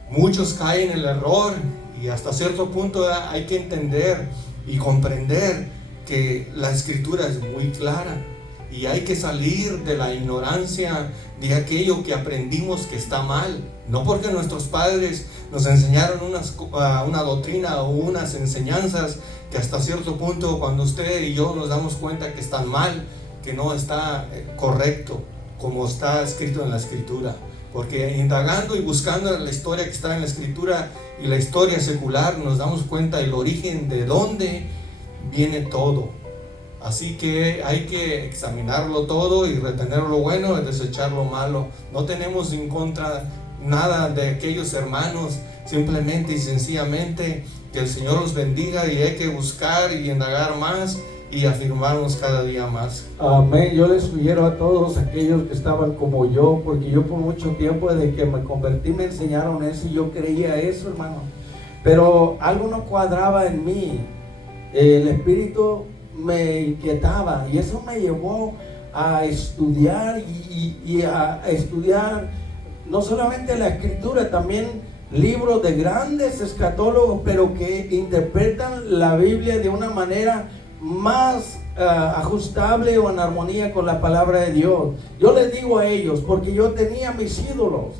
muchos caen en el error, y hasta cierto punto hay que entender y comprender que la escritura es muy clara, y hay que salir de la ignorancia de aquello que aprendimos que está mal. No porque nuestros padres nos enseñaron una doctrina o unas enseñanzas que hasta cierto punto, cuando usted y yo nos damos cuenta que están mal, que no está correcto como está escrito en la escritura. Porque indagando y buscando la historia que está en la escritura y la historia secular, nos damos cuenta del origen, de dónde viene todo. Así que hay que examinarlo todo y retener lo bueno y desechar lo malo. No tenemos en contra nada de aquellos hermanos, simplemente y sencillamente que el Señor los bendiga, y hay que buscar y indagar más y afirmarnos cada día más. Amén. Yo les sugiero a todos aquellos que estaban como yo, porque yo por mucho tiempo desde que me convertí me enseñaron eso y yo creía eso, hermano, pero algo no cuadraba en mí. El espíritu me inquietaba, y eso me llevó a estudiar y a estudiar no solamente la escritura, también libros de grandes escatólogos, pero que interpretan la Biblia de una manera más ajustable o en armonía con la palabra de Dios. Yo les digo a ellos, porque yo tenía mis ídolos.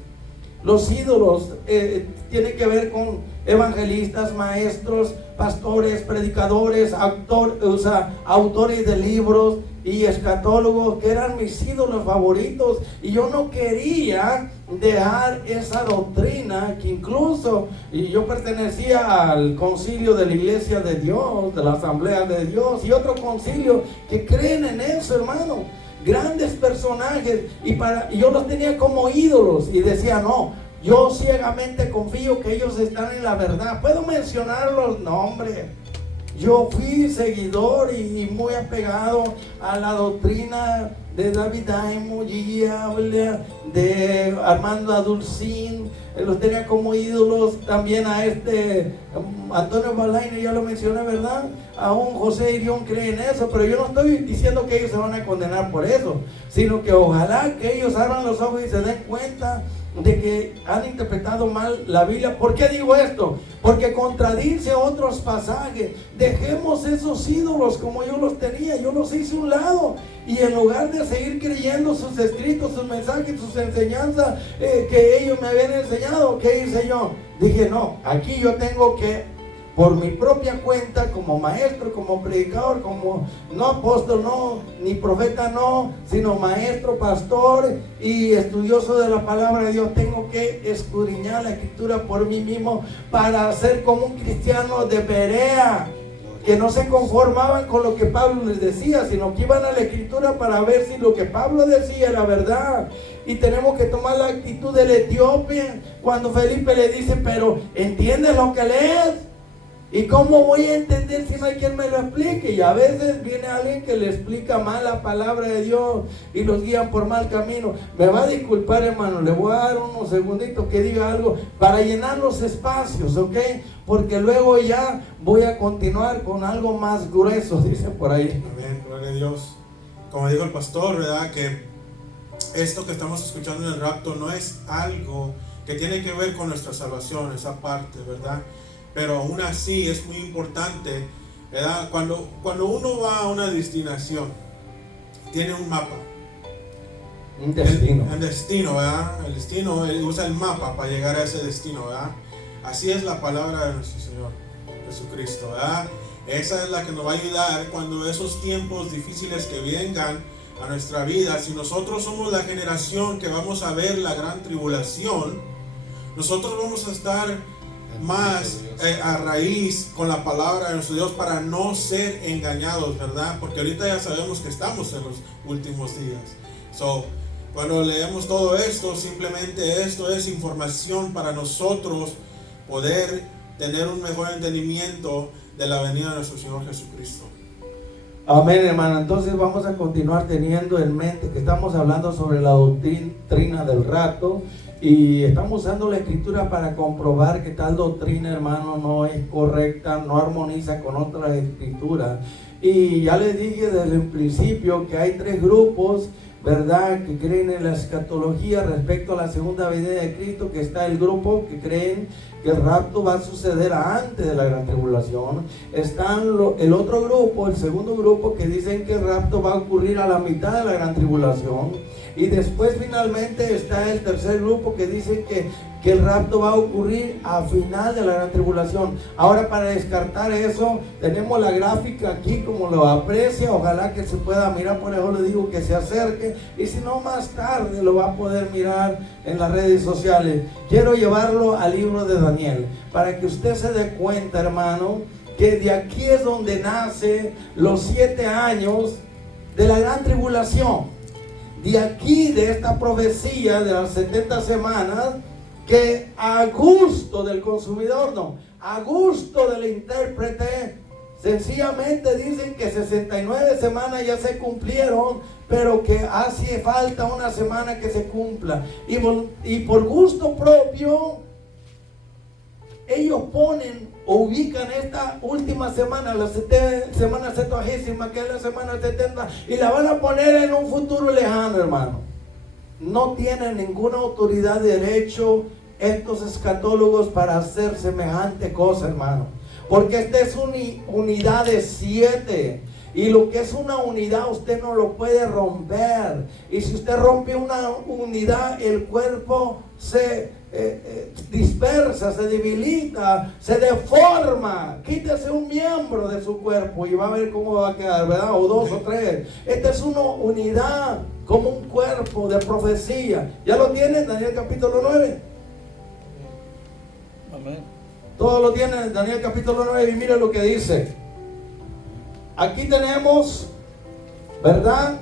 Los ídolos tienen que ver con evangelistas, maestros, pastores, predicadores, autores de libros y escatólogos, que eran mis ídolos favoritos, y yo no quería dejar esa doctrina, que incluso y yo pertenecía al concilio de la Iglesia de Dios, de la Asamblea de Dios, y otro concilio que creen en eso, hermano, grandes personajes, y yo los tenía como ídolos, y decía, no, yo ciegamente confío que ellos están en la verdad. ¿Puedo mencionar los nombres? Yo fui seguidor y muy apegado a la doctrina de David Diamond, de Armando Adulcín. Los tenía como ídolos. También a Antonio Balaine, ya lo mencioné, ¿verdad? Aún José Irión cree en eso, pero yo no estoy diciendo que ellos se van a condenar por eso, sino que ojalá que ellos abran los ojos y se den cuenta de que han interpretado mal la Biblia. ¿Por qué digo esto? Porque contradice otros pasajes. Dejemos esos ídolos como yo los tenía, yo los hice a un lado, y en lugar de seguir creyendo sus escritos, sus mensajes, sus enseñanzas que ellos me habían enseñado, ¿qué hice yo? Dije, no, aquí yo tengo que, por mi propia cuenta, como maestro, como predicador, como no apóstol, no, ni profeta, no, sino maestro, pastor y estudioso de la palabra de Dios, tengo que escudriñar la escritura por mí mismo para ser como un cristiano de Berea, que no se conformaban con lo que Pablo les decía, sino que iban a la escritura para ver si lo que Pablo decía era verdad. Y tenemos que tomar la actitud del etíope cuando Felipe le dice, pero ¿entiendes lo que lees? ¿Y cómo voy a entender si no hay quien me lo explique? Y a veces viene alguien que le explica mal la palabra de Dios y los guían por mal camino. Me va a disculpar, hermano, le voy a dar unos segunditos que diga algo para llenar los espacios, ¿ok? Porque luego ya voy a continuar con algo más grueso, dicen por ahí. Amén, gloria a Dios. Como dijo el pastor, ¿verdad? Que esto que estamos escuchando en el rapto no es algo que tiene que ver con nuestra salvación, esa parte, ¿verdad? Pero aún así es muy importante, ¿verdad? Cuando uno va a una destinación, tiene un mapa. Un destino. El destino, ¿verdad? El destino, él usa el mapa para llegar a ese destino, ¿verdad? Así es la palabra de nuestro Señor Jesucristo, ¿verdad? Esa es la que nos va a ayudar cuando esos tiempos difíciles que vengan a nuestra vida. Si nosotros somos la generación que vamos a ver la gran tribulación, nosotros vamos a estar más a raíz con la palabra de nuestro Dios para no ser engañados, ¿verdad? Porque ahorita ya sabemos que estamos en los últimos días. Cuando leemos todo esto, simplemente esto es información para nosotros poder tener un mejor entendimiento de la venida de nuestro Señor Jesucristo. Amén, hermano. Entonces vamos a continuar teniendo en mente que estamos hablando sobre la doctrina del rapto y estamos usando la escritura para comprobar que tal doctrina, hermano, no es correcta, no armoniza con otras escrituras. Y ya les dije desde el principio que hay tres grupos, ¿verdad?, que creen en la escatología respecto a la segunda venida de Cristo, que está el grupo que creen que el rapto va a suceder antes de la gran tribulación. Están el otro grupo, el segundo grupo, que dicen que el rapto va a ocurrir a la mitad de la gran tribulación. Y después finalmente está el tercer grupo que dicen que el rapto va a ocurrir a final de la gran tribulación. Ahora, para descartar eso, tenemos la gráfica aquí como lo aprecia. Ojalá que se pueda mirar, por eso le digo que se acerque. Y si no, más tarde lo va a poder mirar en las redes sociales. Quiero llevarlo al libro de Daniel, para que usted se dé cuenta, hermano, que de aquí es donde nace los 7 años de la gran tribulación. De aquí, de esta profecía de las 70 semanas, que a gusto del consumidor, no, a gusto del intérprete, sencillamente dicen que 69 semanas ya se cumplieron, pero que hace falta una semana que se cumpla. Y por gusto propio, ellos ponen o ubican esta última semana, la semana 70, que es la semana 70, y la van a poner en un futuro lejano, hermano. No tienen ninguna autoridad de derecho estos escatólogos para hacer semejante cosa, hermano. Porque esta es una unidad de 7. Y lo que es una unidad usted no lo puede romper. Y si usted rompe una unidad, el cuerpo se dispersa, se debilita, se deforma. Quítese un miembro de su cuerpo y va a ver cómo va a quedar, ¿verdad? O 2 o 3. Esta es una unidad como un cuerpo de profecía. ¿Ya lo tienen? Daniel capítulo 9. Amén. Todo lo tienen, Daniel capítulo 9, y mire lo que dice. Aquí tenemos, ¿verdad?,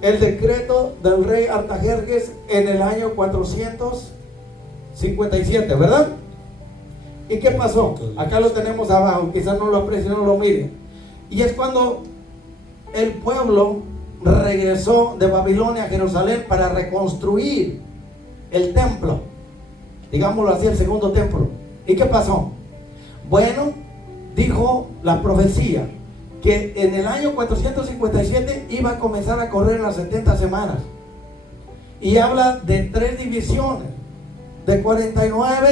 el decreto del rey Artajerjes en el año 457, ¿verdad? ¿Y qué pasó? Acá lo tenemos abajo, quizás no lo aprecien, no lo miren. Y es cuando el pueblo regresó de Babilonia a Jerusalén para reconstruir el templo, digámoslo así, el segundo templo. ¿Y qué pasó? Bueno, dijo la profecía que en el año 457 iba a comenzar a correr las 70 semanas. Y habla de 3 divisiones, de 49.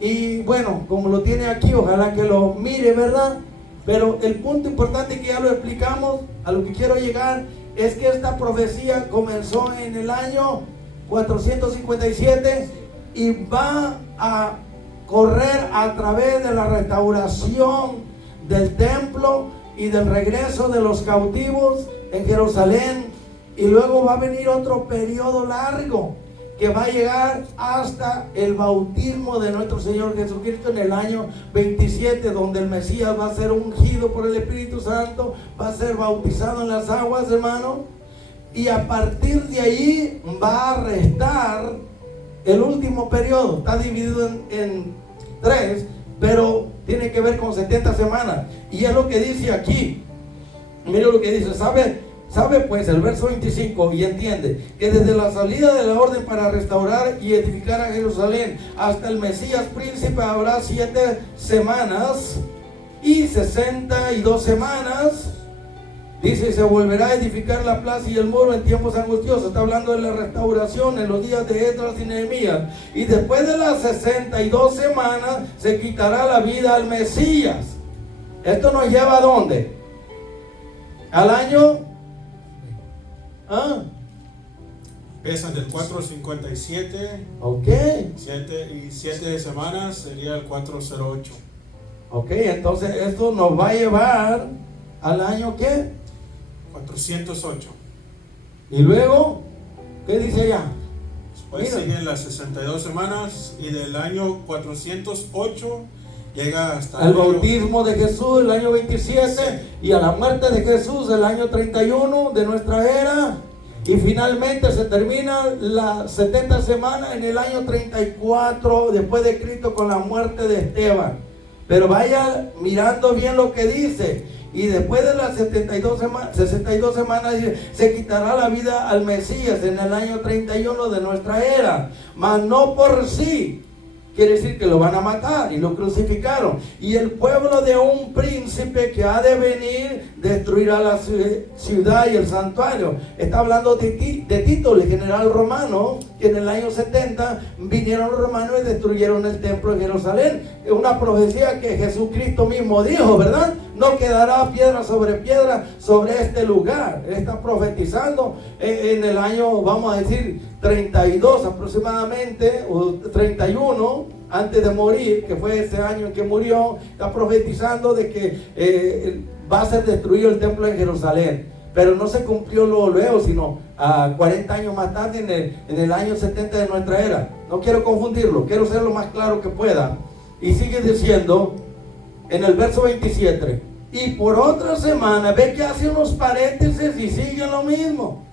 Y bueno, como lo tiene aquí, ojalá que lo mire, ¿verdad? Pero el punto importante, que ya lo explicamos, a lo que quiero llegar, es que esta profecía comenzó en el año 457 y va a correr a través de la restauración del templo y del regreso de los cautivos en Jerusalén. Y luego va a venir otro periodo largo que va a llegar hasta el bautismo de nuestro Señor Jesucristo en el año 27, donde el Mesías va a ser ungido por el Espíritu Santo, va a ser bautizado en las aguas, hermano. Y a partir de ahí va a restar el último periodo. Está dividido en 3, pero tiene que ver con 70 semanas. Y es lo que dice aquí. Mire lo que dice. Sabe pues el verso 25, y entiende que desde la salida de la orden para restaurar y edificar a Jerusalén hasta el Mesías príncipe habrá 7 semanas y 62 semanas. Dice, se volverá a edificar la plaza y el muro en tiempos angustiosos. Está hablando de la restauración en los días de Esdras y Nehemías. Y después de las 62 semanas se quitará la vida al Mesías. Esto nos lleva ¿a dónde? Al año... Empiezan del 457. Ok. 7 semanas sería el 408. Ok, entonces esto nos va a llevar al año ¿qué? 408. Y luego, ¿qué dice allá? Después siguen las 62 semanas y del año 408 llega hasta el bautismo de Jesús, el año 27, sí. Y a la muerte de Jesús, el año 31 de nuestra era. Y finalmente se termina las 70 semanas en el año 34 después de Cristo, con la muerte de Esteban. Pero vaya mirando bien lo que dice, Y después de las 62 semanas se quitará la vida al Mesías en el año 31 de nuestra era, mas no por sí. Quiere decir que lo van a matar y lo crucificaron. Y el pueblo de un príncipe que ha de venir destruirá la ciudad y el santuario. Está hablando de Tito, el general romano, que en el año 70 vinieron los romanos y destruyeron el templo de Jerusalén. Es una profecía que Jesucristo mismo dijo, ¿verdad? No quedará piedra sobre este lugar. Él está profetizando en el año, vamos a decir, 32 aproximadamente, o 31, antes de morir, que fue ese año en que murió. Está profetizando de que va a ser destruido el templo de Jerusalén. Pero no se cumplió luego, sino a 40 años más tarde, en el año 70 de nuestra era. No quiero confundirlo, quiero ser lo más claro que pueda. Y sigue diciendo en el verso 27, y por otra semana, ve que hace unos paréntesis y sigue lo mismo.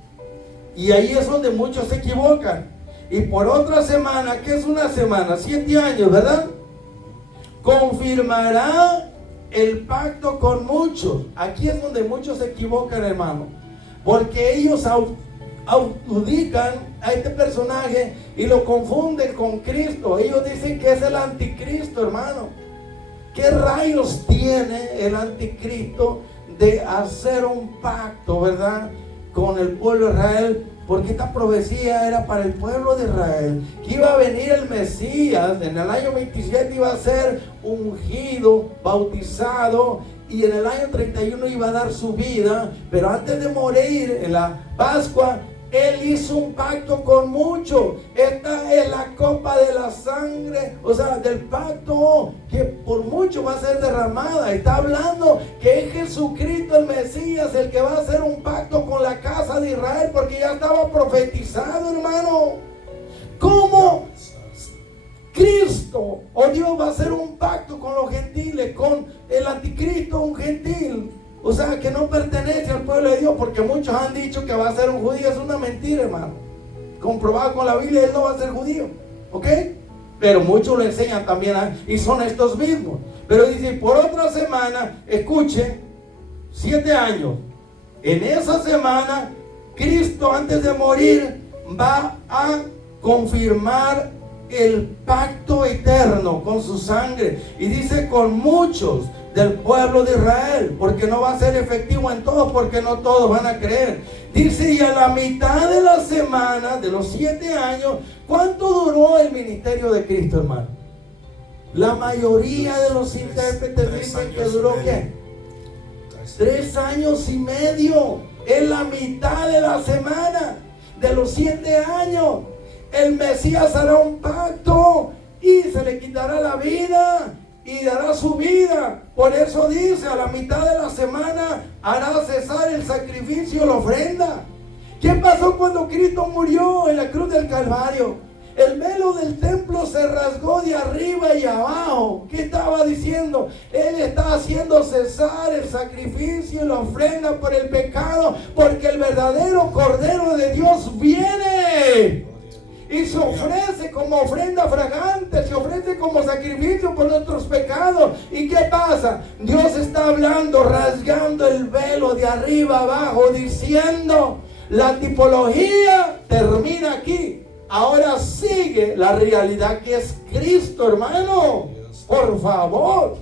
Y ahí es donde muchos se equivocan. Y por otra semana, ¿qué es una semana? 7 años, ¿verdad? Confirmará el pacto con muchos. Aquí es donde muchos se equivocan, hermano, porque ellos adjudican a este personaje y lo confunden con Cristo. Ellos dicen que es el anticristo, hermano. ¿Qué rayos tiene el anticristo de hacer un pacto, verdad, con el pueblo de Israel? Porque esta profecía era para el pueblo de Israel, que iba a venir el Mesías, en el año 27 iba a ser ungido, bautizado, y en el año 31 iba a dar su vida. Pero antes de morir, en la Pascua, Él hizo un pacto con muchos. Esta es la copa de la sangre, o sea, del pacto que por mucho va a ser derramada. Está hablando que es Jesucristo el Mesías el que va a hacer un pacto con la casa de Israel, porque ya estaba profetizado, hermano. ¿Cómo Cristo o Dios va a hacer un pacto con los gentiles, con el anticristo, un gentil? O sea, que no pertenece al pueblo de Dios, porque muchos han dicho que va a ser un judío. Es una mentira, hermano. Comprobado con la Biblia, él no va a ser judío. ¿Ok? Pero muchos lo enseñan también, y son estos mismos. Pero dice, por otra semana, escuchen, 7 años. En esa semana, Cristo, antes de morir, va a confirmar el pacto eterno con su sangre. Y dice, con muchos del pueblo de Israel, porque no va a ser efectivo en todos, porque no todos van a creer. Dice, y a la mitad de la semana, de los 7 años, ¿cuánto duró el ministerio de Cristo, hermano? La mayoría de los intérpretes dicen que duró, ¿qué? 3 años y medio. En la mitad de la semana, de los 7 años, el Mesías hará un pacto y se le quitará la vida y dará su vida. Por eso dice, a la mitad de la semana hará cesar el sacrificio, la ofrenda. ¿Qué pasó cuando Cristo murió en la cruz del Calvario? El velo del templo se rasgó de arriba y abajo. ¿Qué estaba diciendo? Él está haciendo cesar el sacrificio y la ofrenda por el pecado, porque el verdadero Cordero de Dios viene y se ofrece como ofrenda fragante, se ofrece como sacrificio por nuestros pecados. ¿Y qué pasa? Dios está hablando, rasgando el velo de arriba abajo, diciendo, la tipología termina aquí. Ahora sigue la realidad que es Cristo, hermano. Por favor,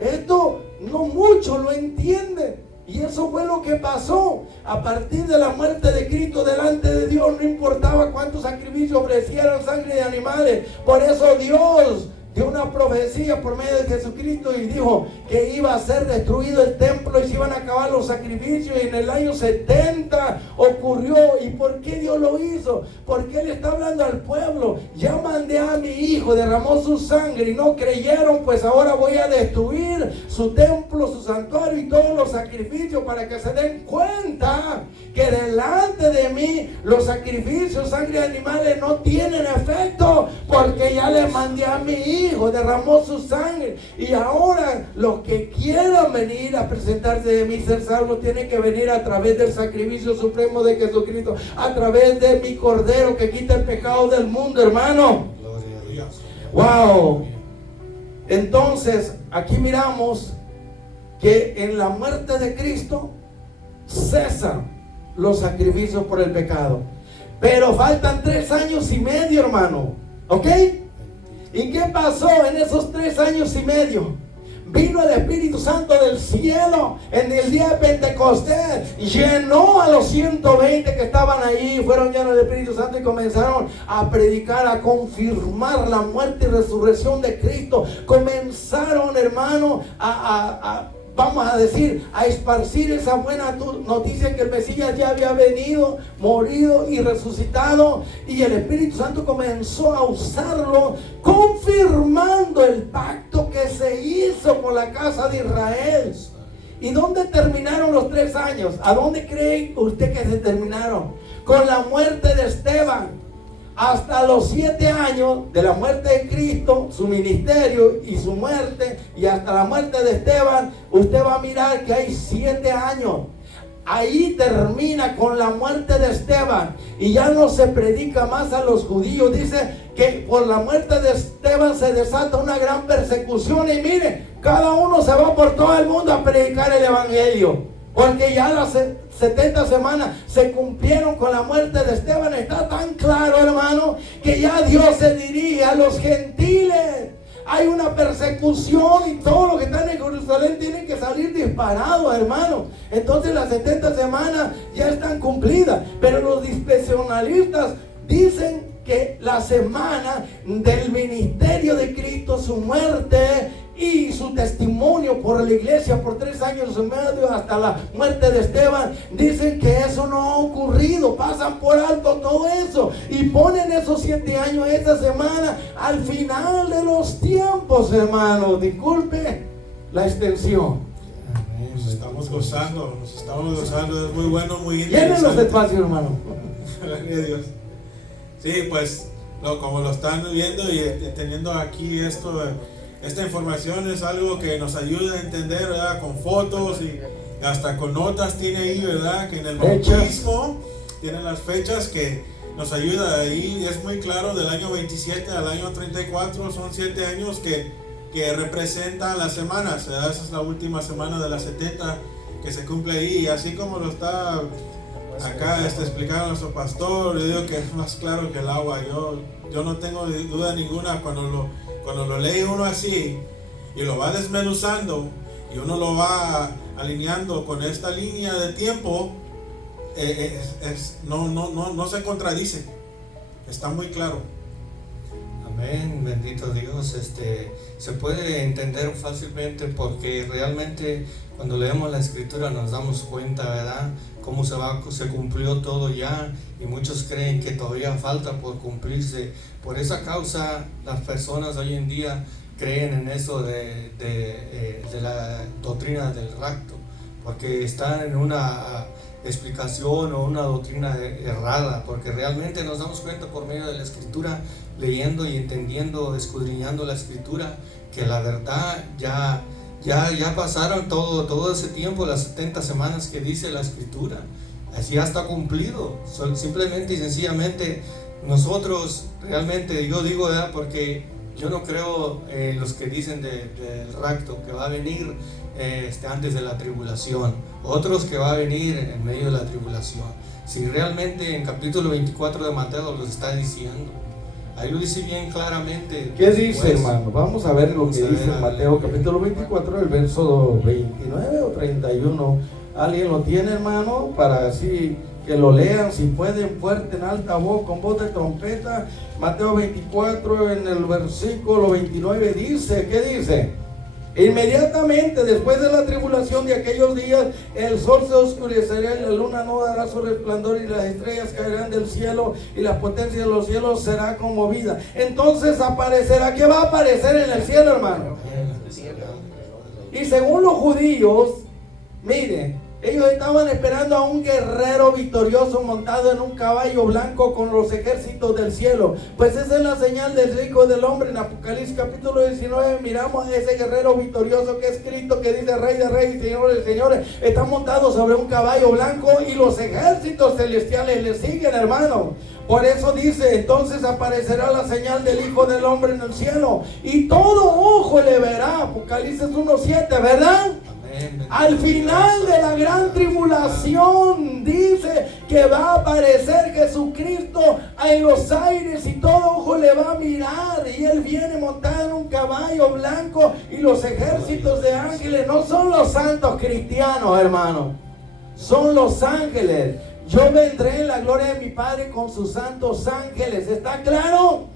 esto no muchos lo entienden. Y eso fue lo que pasó. A partir de la muerte de Cristo delante de Dios, no importaba cuántos sacrificios ofrecieran, sangre de animales. Por eso Dios dio una profecía por medio de Jesucristo y dijo que iba a ser destruido el templo y se iban a acabar los sacrificios. Y en el año 70 ocurrió. ¿Y por qué Dios lo hizo? Porque Él está hablando al pueblo. Ya mandé a mi hijo, derramó su sangre y no creyeron, pues ahora voy a destruir su templo, su santuario y todos los sacrificios, para que se den cuenta que delante de mí los sacrificios, sangre de animales, no tienen efecto, porque ya le mandé a mi hijo, derramó su sangre. Y ahora los que quieran venir a presentarse de mí, ser salvos, tienen que venir a través del sacrificio supremo de Jesucristo, a través de mi Cordero que quita el pecado del mundo, hermano. Gloria a Dios. Wow. Entonces aquí miramos que en la muerte de Cristo cesan los sacrificios por el pecado. Pero faltan 3 años y medio, hermano. ¿Ok? ¿Y qué pasó en esos 3 años y medio? Vino el Espíritu Santo del cielo en el día de Pentecostés, llenó a los 120 que estaban ahí, fueron llenos del Espíritu Santo y comenzaron a predicar, a confirmar la muerte y resurrección de Cristo. Comenzaron, hermano, vamos a decir, a esparcir esa buena noticia que el Mesías ya había venido, morido y resucitado, y el Espíritu Santo comenzó a usarlo, confirmando el pacto que se hizo con la casa de Israel. ¿Y dónde terminaron los 3 años? ¿A dónde cree usted que se terminaron? Con la muerte de Esteban. Hasta los 7 años de la muerte de Cristo, su ministerio y su muerte, y hasta la muerte de Esteban, usted va a mirar que hay 7 años. Ahí termina con la muerte de Esteban, y ya no se predica más a los judíos. Dice que por la muerte de Esteban se desata una gran persecución, y mire, cada uno se va por todo el mundo a predicar el evangelio. Porque ya las 70 semanas se cumplieron con la muerte de Esteban. Está tan claro, hermano, que ya Dios se dirige a los gentiles. Hay una persecución y todo lo que están en Jerusalén tienen que salir disparados, hermano. Entonces las 70 semanas ya están cumplidas. Pero los dispensacionalistas dicen que la semana del ministerio de Cristo, su muerte y su testimonio por la iglesia por 3 años y medio hasta la muerte de Esteban, dicen que eso no ha ocurrido, pasan por alto todo eso y ponen esos 7 años, esa semana, al final de los tiempos, hermano. Disculpe la extensión. Nos estamos gozando, es muy bueno, muy interesante. Llenen los espacios, hermano. Gloria a Dios. Sí, pues como lo están viendo y teniendo aquí esta información es algo que nos ayuda a entender, ¿verdad? Con fotos y hasta con notas tiene ahí, ¿verdad? Que en el bautismo tienen las fechas que nos ayuda ahí. Es muy claro, del año 27 al año 34 son 7 años que representan las semanas, ¿verdad? Esa es la última semana de las 70 que se cumple ahí, y así como lo está acá explicando nuestro pastor, yo digo que es más claro que el agua. Yo no tengo duda ninguna cuando lo lee uno así y lo va desmenuzando y uno lo va alineando con esta línea de tiempo, no se contradice, está muy claro. Amén, bendito Dios. Se puede entender fácilmente porque realmente cuando leemos la escritura nos damos cuenta, ¿verdad? Cómo se cumplió todo ya, y muchos creen que todavía falta por cumplirse. Por esa causa las personas hoy en día creen en eso de la doctrina del rapto, porque están en una explicación o una doctrina errada, porque realmente nos damos cuenta por medio de la escritura, leyendo y entendiendo, escudriñando la escritura, que la verdad ya pasaron todo ese tiempo, las 70 semanas que dice la escritura. Así ya está cumplido. Simplemente y sencillamente nosotros realmente, yo digo, ¿verdad? Porque yo no creo en los que dicen del rapto, que va a venir antes de la tribulación, otros que va a venir en medio de la tribulación. Si realmente en capítulo 24 de Mateo los está diciendo, ahí lo dice bien claramente. ¿Qué dice, hermano? Vamos a ver lo que dice Mateo capítulo 24, el verso 29 o 31. ¿Alguien lo tiene, hermano? Para así que lo lean, si pueden, fuerte, en alta voz, con voz de trompeta. Mateo 24, en el versículo 29 dice, ¿qué dice? Inmediatamente después de la tribulación de aquellos días, el sol se oscurecerá y la luna no dará su resplandor, y las estrellas caerán del cielo y la potencia de los cielos será conmovida. Entonces aparecerá. ¿Qué va a aparecer en el cielo, hermano? Y según los judíos, miren, ellos estaban esperando a un guerrero victorioso montado en un caballo blanco con los ejércitos del cielo. Pues esa es la señal del Hijo del Hombre. En Apocalipsis capítulo 19 miramos a ese guerrero victorioso que es Cristo, que dice Rey de Reyes y Señor de Señores. Está montado sobre un caballo blanco y los ejércitos celestiales le siguen, hermano. Por eso dice, entonces aparecerá la señal del Hijo del Hombre en el cielo y todo ojo le verá. Apocalipsis 1:7, ¿verdad? Al final de la gran tribulación dice que va a aparecer Jesucristo en los aires y todo ojo le va a mirar, y Él viene montado en un caballo blanco y los ejércitos de ángeles. No son los santos cristianos, hermano, son los ángeles. Yo vendré en la gloria de mi Padre con sus santos ángeles. ¿Está claro?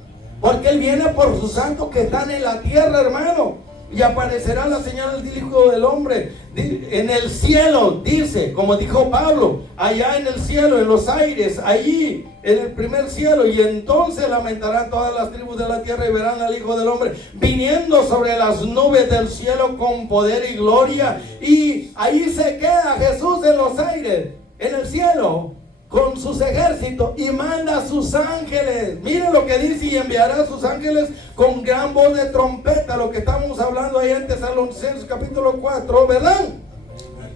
Porque Él viene por sus santos que están en la tierra, hermano. Y aparecerá la señal del Hijo del Hombre en el cielo, dice, como dijo Pablo, allá en el cielo, en los aires, allí en el primer cielo. Y entonces lamentarán todas las tribus de la tierra y verán al Hijo del Hombre viniendo sobre las nubes del cielo con poder y gloria. Y ahí se queda Jesús en los aires, en el cielo, con sus ejércitos, y manda a sus ángeles. Miren lo que dice: y enviará a sus ángeles con gran voz de trompeta, lo que estamos hablando ahí en Tesalonicenses capítulo 4, ¿verdad?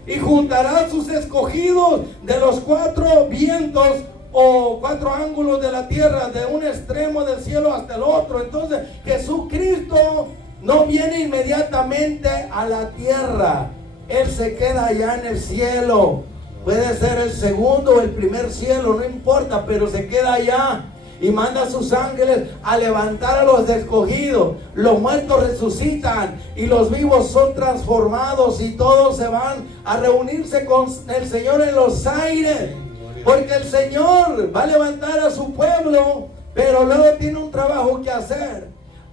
Y juntará a sus escogidos de los 4 vientos o 4 ángulos de la tierra, de un extremo del cielo hasta el otro. Entonces Jesucristo no viene inmediatamente a la tierra, Él se queda allá en el cielo. Puede ser el segundo o el primer cielo, no importa, pero se queda allá y manda a sus ángeles a levantar a los escogidos. Los muertos resucitan y los vivos son transformados, y todos se van a reunirse con el Señor en los aires, porque el Señor va a levantar a su pueblo, pero luego tiene un trabajo que hacer.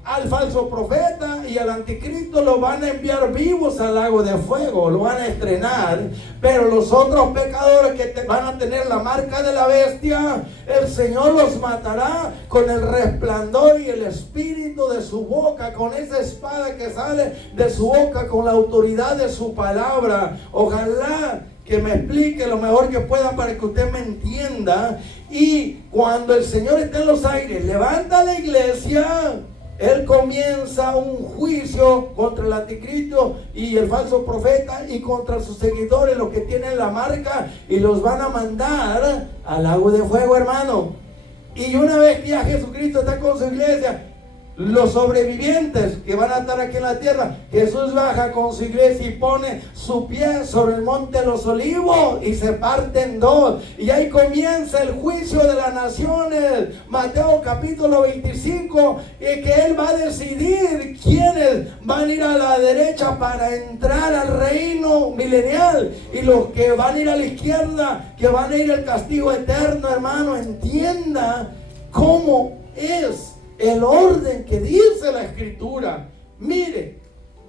Al falso profeta y al anticristo lo van a enviar vivos al lago de fuego, lo van a estrenar. Pero los otros pecadores que van a tener la marca de la bestia, el Señor los matará con el resplandor y el espíritu de su boca, con esa espada que sale de su boca, con la autoridad de su palabra. Ojalá que me explique lo mejor que pueda para que usted me entienda. Y cuando el Señor esté en los aires, levanta la iglesia, Él comienza un juicio contra el anticristo y el falso profeta y contra sus seguidores, los que tienen la marca, y los van a mandar al lago de fuego, hermano. Y una vez que ya Jesucristo está con su iglesia, los sobrevivientes que van a estar aquí en la tierra, Jesús baja con su iglesia y pone su pie sobre el monte de los olivos y se parte en dos, y ahí comienza el juicio de las naciones. Mateo capítulo 25, y que Él va a decidir quiénes van a ir a la derecha para entrar al reino milenial, y los que van a ir a la izquierda, que van a ir al castigo eterno. Hermano, entienda cómo es el orden que dice la Escritura. Mire,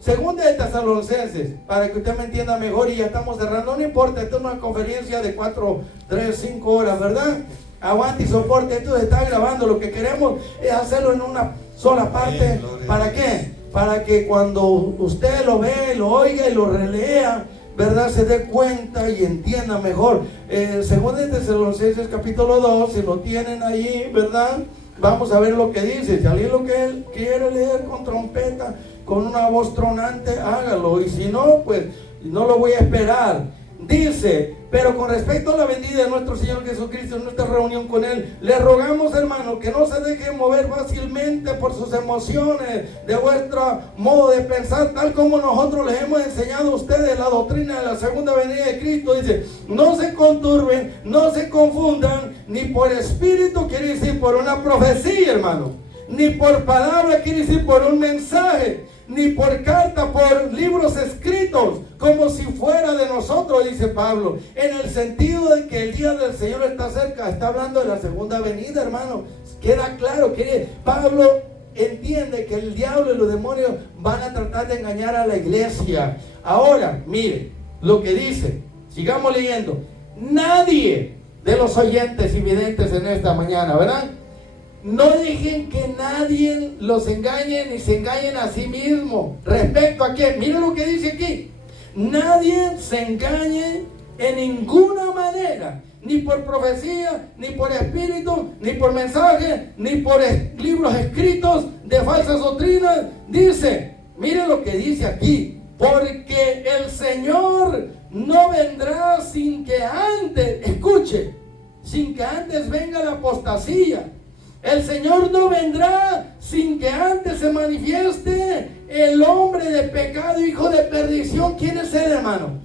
segunda de Tesalonicenses, para que usted me entienda mejor, y ya estamos cerrando, no importa, esto es una conferencia de 4, 3, 5 horas, ¿verdad? Aguante y soporte, esto se está grabando. Lo que queremos es hacerlo en una sola parte. ¿Para qué? Para que cuando usted lo ve, lo oiga y lo relea, ¿verdad?, se dé cuenta y entienda mejor. Segunda de Tesalonicenses capítulo 2, si lo tienen ahí, ¿verdad? Vamos a ver lo que dice. Si alguien lo que él quiere leer con trompeta, con una voz tronante, hágalo. Y si no, pues no lo voy a esperar. Dice: pero con respecto a la venida de nuestro Señor Jesucristo, en nuestra reunión con Él, le rogamos, hermano, que no se dejen mover fácilmente por sus emociones, de vuestro modo de pensar, tal como nosotros les hemos enseñado a ustedes la doctrina de la segunda venida de Cristo. Dice: no se conturben, no se confundan, ni por espíritu, quiere decir por una profecía, hermano, ni por palabra, quiere decir por un mensaje, ni por carta, por libros escritos, como si fuera de nosotros, dice Pablo, en el sentido de que el día del Señor está cerca. Está hablando de la segunda venida, hermano. Queda claro que Pablo entiende que el diablo y los demonios van a tratar de engañar a la iglesia. Ahora, mire lo que dice. Sigamos leyendo. Nadie de los oyentes y videntes en esta mañana, ¿verdad? No dejen que nadie los engañe ni se engañen a sí mismos. ¿Respecto a qué? Miren lo que dice aquí. Nadie se engañe en ninguna manera, ni por profecía, ni por espíritu, ni por mensaje, ni por libros escritos de falsas doctrinas. Dice, miren lo que dice aquí: porque el Señor no vendrá sin que antes, escuche, sin que antes venga la apostasía. El Señor no vendrá sin que antes se manifieste el hombre de pecado, hijo de perdición. ¿Quién es él, hermano?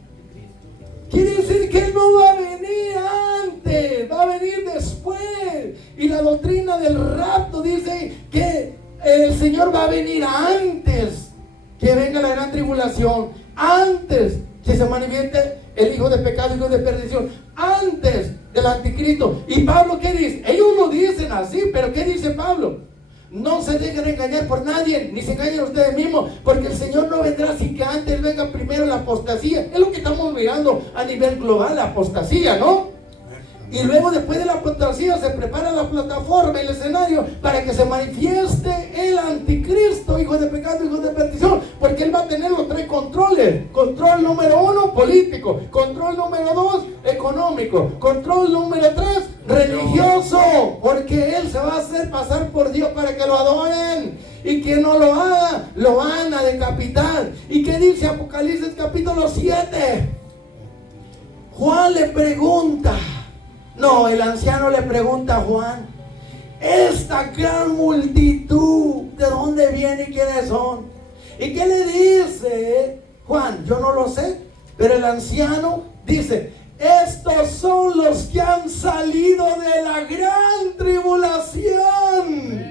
Quiere decir que Él no va a venir antes, va a venir después. Y la doctrina del rapto dice que el Señor va a venir antes que venga la gran tribulación, antes que se manifieste el hijo de pecado, hijo de perdición, antes del anticristo. Y Pablo, ¿qué dice? Ellos lo dicen así, pero ¿qué dice Pablo? No se dejen engañar por nadie, ni se engañen ustedes mismos, porque el Señor no vendrá sin que antes venga primero la apostasía. Es lo que estamos mirando a nivel global, la apostasía, ¿no? Y luego, después de la apostasía, se prepara la plataforma, el escenario, para que se manifieste el anticristo, hijo de pecado, hijo de perdición, porque Él va a tener los 3 controles. Control número 1, político. Control número 2, económico. Control número 3, religioso, porque Él se va a hacer pasar por Dios para que lo adoren. Y quien no lo haga, lo van a decapitar. ¿Y qué dice Apocalipsis capítulo 7? Juan le pregunta, no, el anciano le pregunta a Juan, esta gran multitud, ¿de dónde viene y quiénes son? ¿Y qué le dice Juan? Yo no lo sé, pero el anciano dice, estos son los que han salido de la gran tribulación.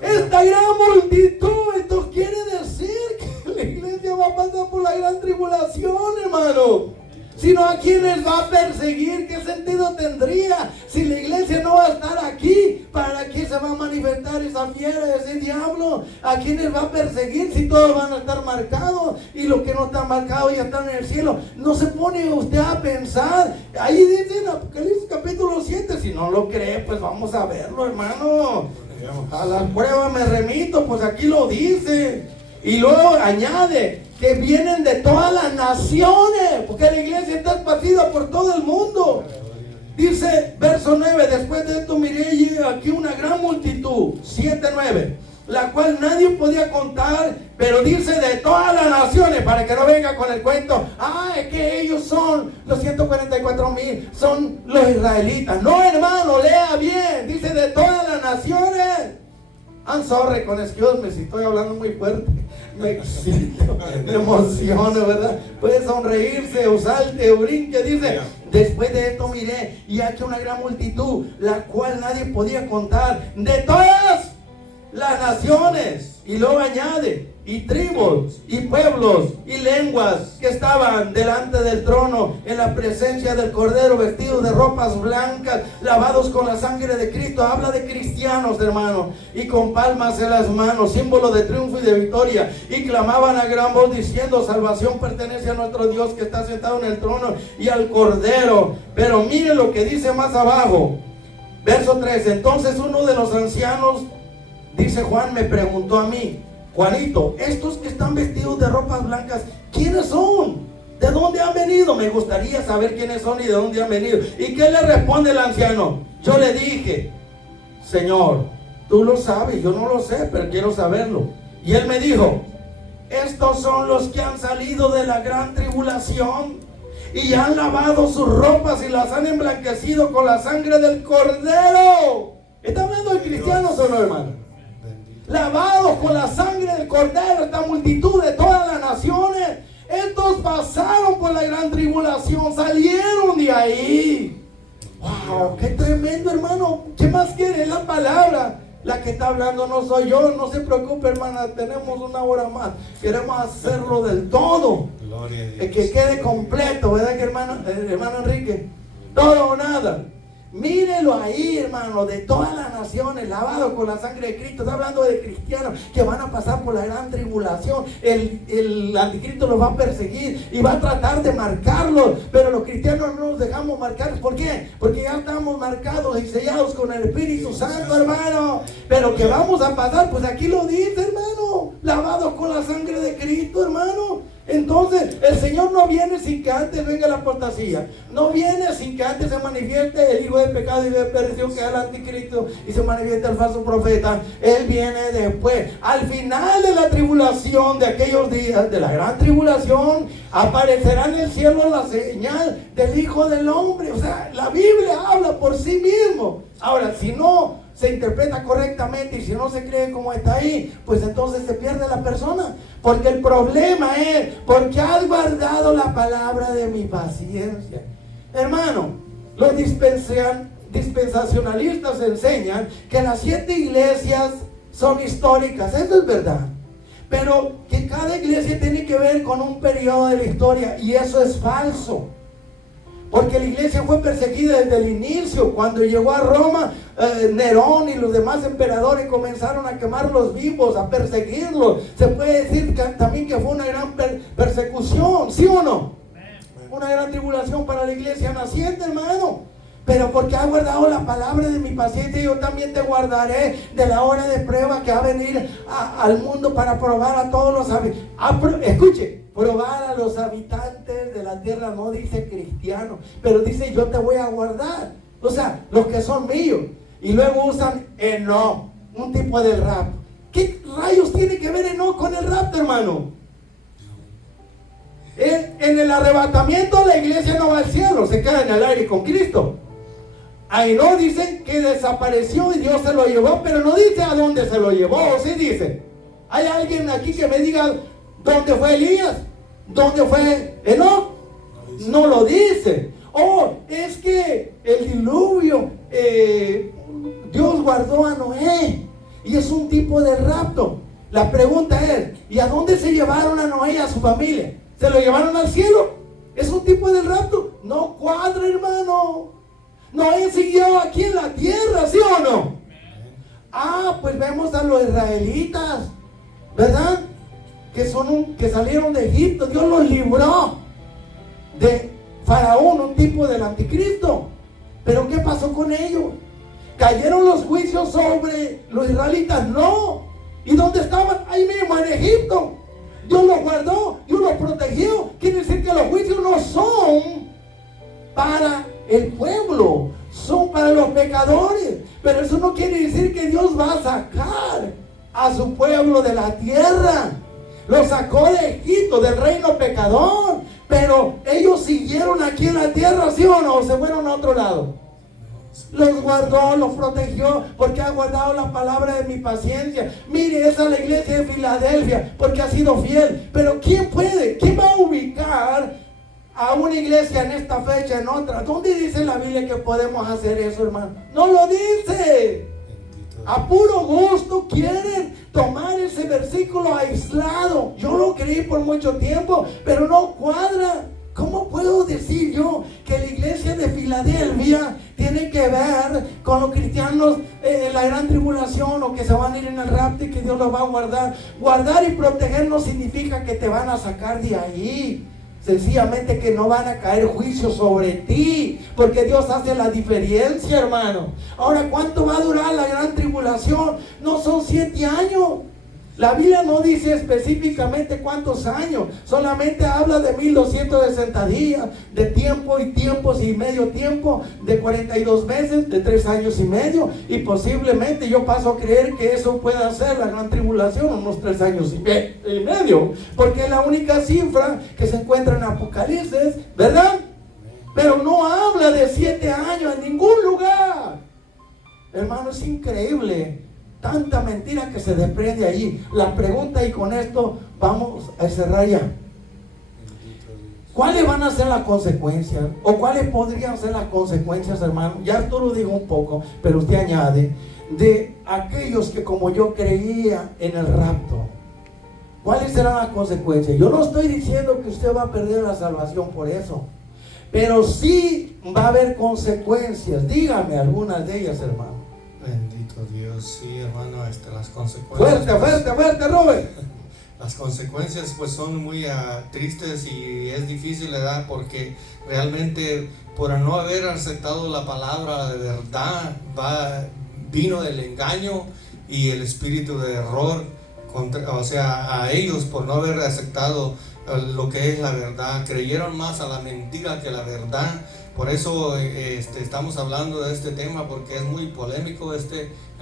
Esta gran multitud, esto quiere decir que la iglesia va a pasar por la gran tribulación, hermano. Sino a quienes va a perseguir. ¿Qué sentido tendría si la iglesia no va a estar aquí? ¿Para qué se va a manifestar esa fiera, ese diablo? ¿A quienes va a perseguir si todos van a estar marcados? Y los que no están marcados ya están en el cielo. No se pone usted a pensar. Ahí dice en Apocalipsis capítulo 7. Si no lo cree, pues vamos a verlo, hermano. A las pruebas me remito, pues aquí lo dice. Y luego añade que vienen de todas las naciones, porque la iglesia está esparcida por todo el mundo. Dice, verso 9, después de esto miré y aquí una gran multitud, 7-9, la cual nadie podía contar, pero dice de todas las naciones, para que no venga con el cuento, es que ellos son los 144,000, son los israelitas. No, hermano, lea bien, dice de todas las naciones. I'm sorry, con excuse me si estoy hablando muy fuerte. Me excito, me emociono, ¿verdad? Puede sonreírse o salte o brinque. Dice, después de esto miré y aquí una gran multitud, la cual nadie podía contar, de todas las naciones. Y luego añade, y tribus, y pueblos, y lenguas que estaban delante del trono en la presencia del Cordero, vestidos de ropas blancas, lavados con la sangre de Cristo. Habla de cristianos, hermano, y con palmas en las manos, símbolo de triunfo y de victoria, y clamaban a gran voz diciendo, salvación pertenece a nuestro Dios que está sentado en el trono y al Cordero. Pero mire lo que dice más abajo, verso 3, entonces uno de los ancianos, dice Juan, me preguntó a mí, Juanito, estos que están vestidos de ropas blancas, ¿quiénes son? ¿De dónde han venido? Me gustaría saber quiénes son y de dónde han venido. ¿Y qué le responde el anciano? Yo le dije, Señor, tú lo sabes, yo no lo sé, pero quiero saberlo. Y él me dijo, estos son los que han salido de la gran tribulación y han lavado sus ropas y las han emblanquecido con la sangre del Cordero. ¿Está hablando de cristianos o no, hermano? Lavados con la sangre del Cordero, esta multitud de todas las naciones. Estos pasaron por la gran tribulación, salieron de ahí. Wow, qué tremendo, hermano. ¿Qué más quiere? Es la palabra. La que está hablando no soy yo. No se preocupe, hermana, tenemos una hora más. Queremos hacerlo del todo. Gloria a Dios. Que quede completo, ¿verdad que hermano Enrique? Todo o nada. Mírelo ahí, hermano, de todas las naciones, lavado con la sangre de Cristo. Está hablando de cristianos que van a pasar por la gran tribulación. El anticristo los va a perseguir y va a tratar de marcarlos, pero los cristianos no nos dejamos marcar. ¿Por qué? Porque ya estamos marcados y sellados con el Espíritu Santo, hermano. Pero que vamos a pasar, pues aquí lo dice, hermano, lavados con la sangre de Cristo, hermano. Entonces el Señor no viene sin que antes venga la apostasía, no viene sin que antes se manifieste el hijo de pecado y de perdición, que es el anticristo, y se manifieste el falso profeta. Él viene después, al final de la tribulación, de aquellos días de la gran tribulación, aparecerá en el cielo la señal del Hijo del Hombre. O sea, la Biblia habla por sí mismo. Ahora, si no se interpreta correctamente y si no se cree como está ahí, pues entonces se pierde la persona. Porque el problema es, porque has guardado la palabra de mi paciencia. Hermano, los dispensacionalistas enseñan que las 7 iglesias son históricas. Eso es verdad. Pero que cada iglesia tiene que ver con un periodo de la historia, y eso es falso. Porque la iglesia fue perseguida desde el inicio. Cuando llegó a Roma, Nerón y los demás emperadores comenzaron a quemarlos vivos, a perseguirlos. Se puede decir también que fue una gran persecución, ¿sí o no? Una gran tribulación para la iglesia naciente, hermano. Pero porque has guardado la palabra de mi paciencia, yo también te guardaré de la hora de prueba que va a venir al mundo para probar a todos los habitantes. Escuche, probar a los habitantes de la tierra, no dice cristiano, pero dice yo te voy a guardar. O sea, los que son míos. Y luego usan Enoc, un tipo de rapto. ¿Qué rayos tiene que ver Enoc con el rapto, hermano? En el arrebatamiento la iglesia no va al cielo, se queda en el aire con Cristo. Ahí no dicen que desapareció y Dios se lo llevó, pero no dice a dónde se lo llevó, ¿o sí dice? ¿Hay alguien aquí que me diga dónde fue Elías? ¿Dónde fue Enoc? No lo dice. Oh, es que el diluvio, Dios guardó a Noé, y es un tipo de rapto. La pregunta es, ¿y a dónde se llevaron a Noé y a su familia? ¿Se lo llevaron al cielo? ¿Es un tipo de rapto? No cuadra, hermano. Noé siguió aquí en la tierra, ¿sí o no? Pues vemos a los israelitas, ¿verdad? Que salieron de Egipto. Dios los libró de Faraón, un tipo del anticristo. Pero ¿qué pasó con ellos? ¿Cayeron los juicios sobre los israelitas? No. ¿Y dónde estaban? Ahí mismo, en Egipto. Dios los guardó, Dios los protegió. Quiere decir que los juicios no son para el pueblo, son para los pecadores. Pero eso no quiere decir que Dios va a sacar a su pueblo de la tierra. Lo sacó de Egipto, del reino pecador. Pero ellos siguieron aquí en la tierra, ¿sí o no? ¿O se fueron a otro lado? Los guardó, los protegió, porque ha guardado la palabra de mi paciencia. Mire, esa es la iglesia de Filadelfia, porque ha sido fiel. Pero ¿quién va a ubicar a una iglesia en esta fecha, en otra? ¿Dónde dice la Biblia que podemos hacer eso, hermano? No lo dice. A puro gusto quieren tomar ese versículo aislado. Yo lo creí por mucho tiempo, pero no cuadra. ¿Cómo puedo decir yo que la iglesia de Filadelfia tiene que ver con los cristianos en la gran tribulación, o que se van a ir en el rapto y que Dios los va a guardar? Guardar y proteger no significa que te van a sacar de ahí. Sencillamente que no van a caer juicios sobre ti, porque Dios hace la diferencia, hermano. Ahora, ¿cuánto va a durar la gran tribulación? No son 7 años. La Biblia no dice específicamente cuántos años, solamente habla de 1260 días, de tiempo y tiempos y medio tiempo, de 42 meses, de 3 años y medio, y posiblemente yo paso a creer que eso pueda ser la gran tribulación, unos 3 años y medio, porque es la única cifra que se encuentra en Apocalipsis, ¿verdad? Pero no habla de 7 años en ningún lugar. Hermano, es increíble tanta mentira que se desprende allí. La pregunta, y con esto vamos a cerrar ya: ¿cuáles van a ser las consecuencias? ¿O cuáles podrían ser las consecuencias, hermano? Ya Arturo dijo un poco, pero usted añade, de aquellos que como yo creía en el rapto. ¿Cuáles serán las consecuencias? Yo no estoy diciendo que usted va a perder la salvación por eso, pero sí va a haber consecuencias. Dígame algunas de ellas, hermano. Bendito Dios, sí, hermano, las consecuencias. Fuerte, Robert. Las consecuencias pues son muy tristes, y es difícil, ¿verdad? Porque realmente por no haber aceptado la palabra de verdad, vino el engaño y el espíritu de error a ellos, por no haber aceptado lo que es la verdad. Creyeron más a la mentira que a la verdad. Por eso estamos hablando de este tema, porque es muy polémico en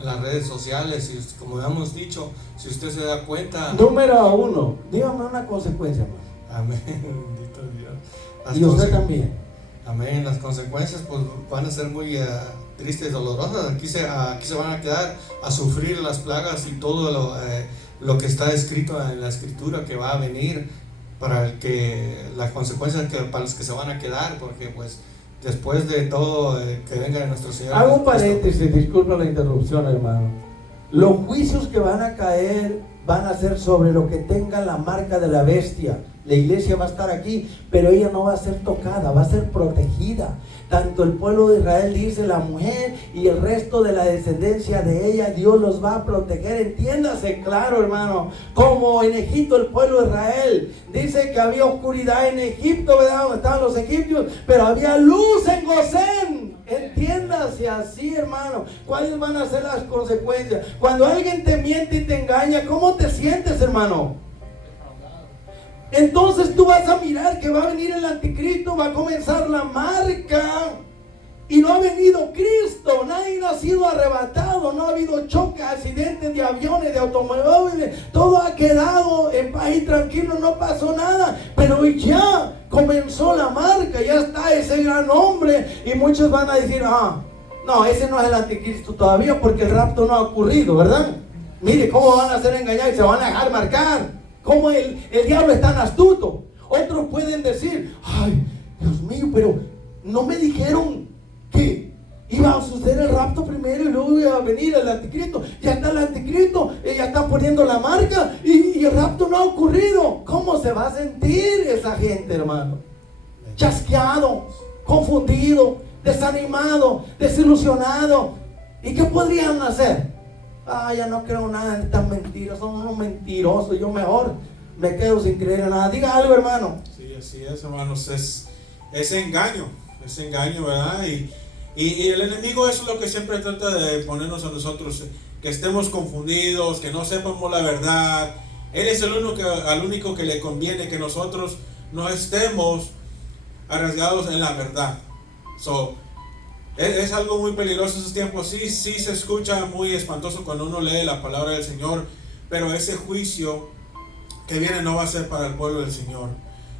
las redes sociales, y como hemos dicho, si usted se da cuenta. Número 1, dígame una consecuencia más. Amén, bendito Dios. Y usted también. Amén, las consecuencias pues van a ser muy tristes, dolorosas. Aquí se van a quedar a sufrir las plagas y todo lo que está escrito en la escritura que va a venir para las consecuencias para los que se van a quedar, porque pues después de todo que venga de nuestro Señor. Hago un paréntesis, disculpa la interrupción, hermano. Los juicios que van a caer van a ser sobre lo que tenga la marca de la bestia. La iglesia va a estar aquí, pero ella no va a ser tocada, va a ser protegida. Tanto el pueblo de Israel, dice, la mujer y el resto de la descendencia de ella, Dios los va a proteger. Entiéndase claro, hermano, como en Egipto el pueblo de Israel, dice que había oscuridad en Egipto, ¿verdad? Donde estaban los egipcios, pero había luz en Gosén. Entiéndase así, hermano. ¿Cuáles van a ser las consecuencias? Cuando alguien te miente y te engaña, ¿cómo te sientes, hermano? Entonces tú vas a mirar que va a venir el anticristo, va a comenzar la marca y no ha venido Cristo. Nadie ha sido arrebatado, no ha habido choques, accidentes de aviones, de automóviles, todo ha quedado en paz y tranquilo, no pasó nada, pero ya comenzó la marca, ya está ese gran hombre y muchos van a decir, no, ese no es el anticristo todavía porque el rapto no ha ocurrido, ¿verdad? Mire cómo van a ser engañados y se van a dejar marcar. Como el diablo es tan astuto. Otros pueden decir, ay, Dios mío, pero no me dijeron que iba a suceder el rapto primero y luego iba a venir el anticristo. Ya está el anticristo, ya están poniendo la marca y el rapto no ha ocurrido. ¿Cómo se va a sentir esa gente, hermano? Chasqueado, confundido, desanimado, desilusionado. ¿Y qué podrían hacer? Ya no creo nada en estas mentiras, son unos mentirosos, yo mejor me quedo sin creer en nada. Diga algo, hermano. Sí, así es, hermanos, es engaño, ¿verdad? Y el enemigo, eso es lo que siempre trata de ponernos a nosotros, que estemos confundidos, que no sepamos la verdad. Él es al único que le conviene que nosotros no estemos arriesgados en la verdad. Es algo muy peligroso esos tiempos. Sí se escucha muy espantoso cuando uno lee la palabra del Señor, pero ese juicio que viene no va a ser para el pueblo del Señor.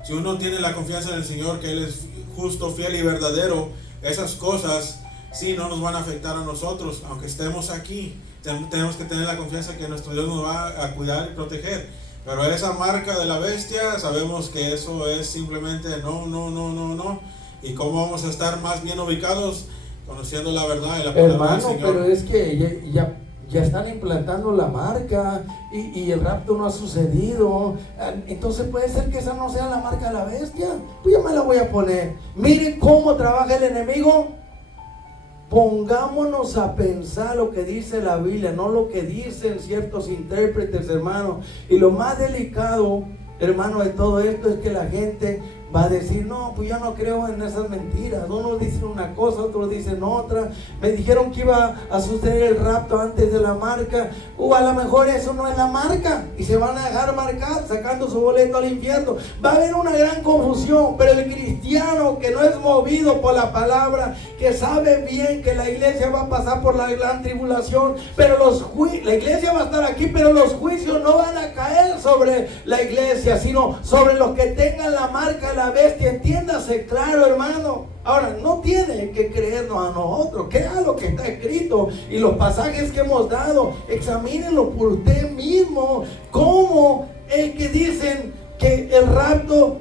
Si uno tiene la confianza en el Señor, que Él es justo, fiel y verdadero, esas cosas sí no nos van a afectar a nosotros, aunque estemos aquí. Tenemos que tener la confianza que nuestro Dios nos va a cuidar y proteger. Pero esa marca de la bestia, sabemos que eso es simplemente no. ¿Y cómo vamos a estar más bien ubicados? Conociendo la verdad y la palabra del Señor. Pero es que ya están implantando la marca y el rapto no ha sucedido. Entonces puede ser que esa no sea la marca de la bestia. Pues yo me la voy a poner. Miren cómo trabaja el enemigo. Pongámonos a pensar lo que dice la Biblia, no lo que dicen ciertos intérpretes, hermano. Y lo más delicado, hermano, de todo esto es que la gente va a decir, no, pues yo no creo en esas mentiras. Unos dicen una cosa, otros dicen otra. Me dijeron que iba a suceder el rapto antes de la marca. A lo mejor eso no es la marca. Y se van a dejar marcar, sacando su boleto al infierno. Va a haber una gran confusión. Pero el cristiano que no es movido por la palabra, que sabe bien que la iglesia va a pasar por la gran tribulación, pero la iglesia va a estar aquí, pero los juicios no van a caer sobre la iglesia, sino sobre los que tengan la marca de la bestia. Entiéndase claro, hermano. Ahora, no tiene que creernos a nosotros, crea lo que está escrito y los pasajes que hemos dado, examínenlo por usted mismo. Como el que dicen que el rapto,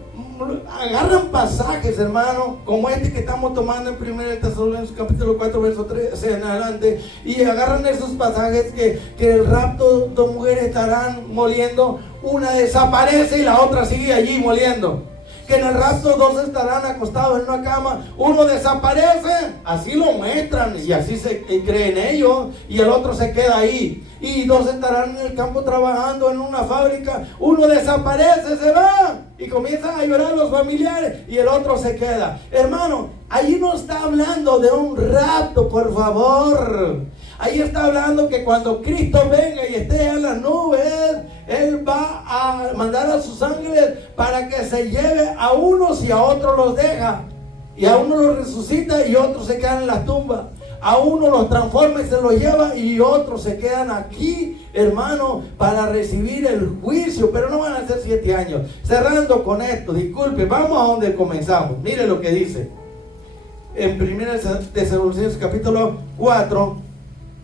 agarran pasajes, hermano, como este que estamos tomando en 1 Tesalonicenses capítulo 4 verso 13 en adelante, y agarran esos pasajes que el rapto, dos mujeres estarán moliendo, una desaparece y la otra sigue allí moliendo. Que en el rapto dos estarán acostados en una cama, uno desaparece, así lo muestran y así se creen ellos, y el otro se queda ahí. Y dos estarán en el campo trabajando en una fábrica, uno desaparece, se va y comienzan a llorar los familiares y el otro se queda. Hermano, ahí no está hablando de un rapto, por favor. Ahí está hablando que cuando Cristo venga y esté en las nubes, Él va a mandar a sus ángeles para que se lleve a unos y a otros los deja. Y a uno los resucita y otros se quedan en las tumbas. A uno los transforma y se los lleva y otros se quedan aquí, hermano, para recibir el juicio. Pero no van a ser 7 años. Cerrando con esto, disculpe, vamos a donde comenzamos. Mire lo que dice. en 1 Tesalonicenses capítulo 4,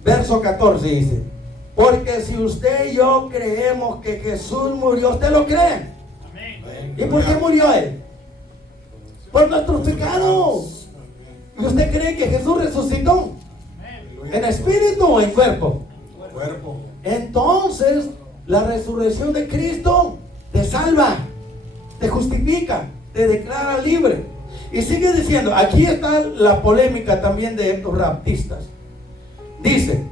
verso 14 dice: porque si usted y yo creemos que Jesús murió, ¿usted lo cree? Amén. ¿Y por qué murió Él? Por nuestros pecados. ¿Y usted cree que Jesús resucitó? ¿En espíritu o en cuerpo? Cuerpo. Entonces, la resurrección de Cristo te salva, te justifica, te declara libre. Y sigue diciendo, aquí está la polémica también de estos raptistas. Dice: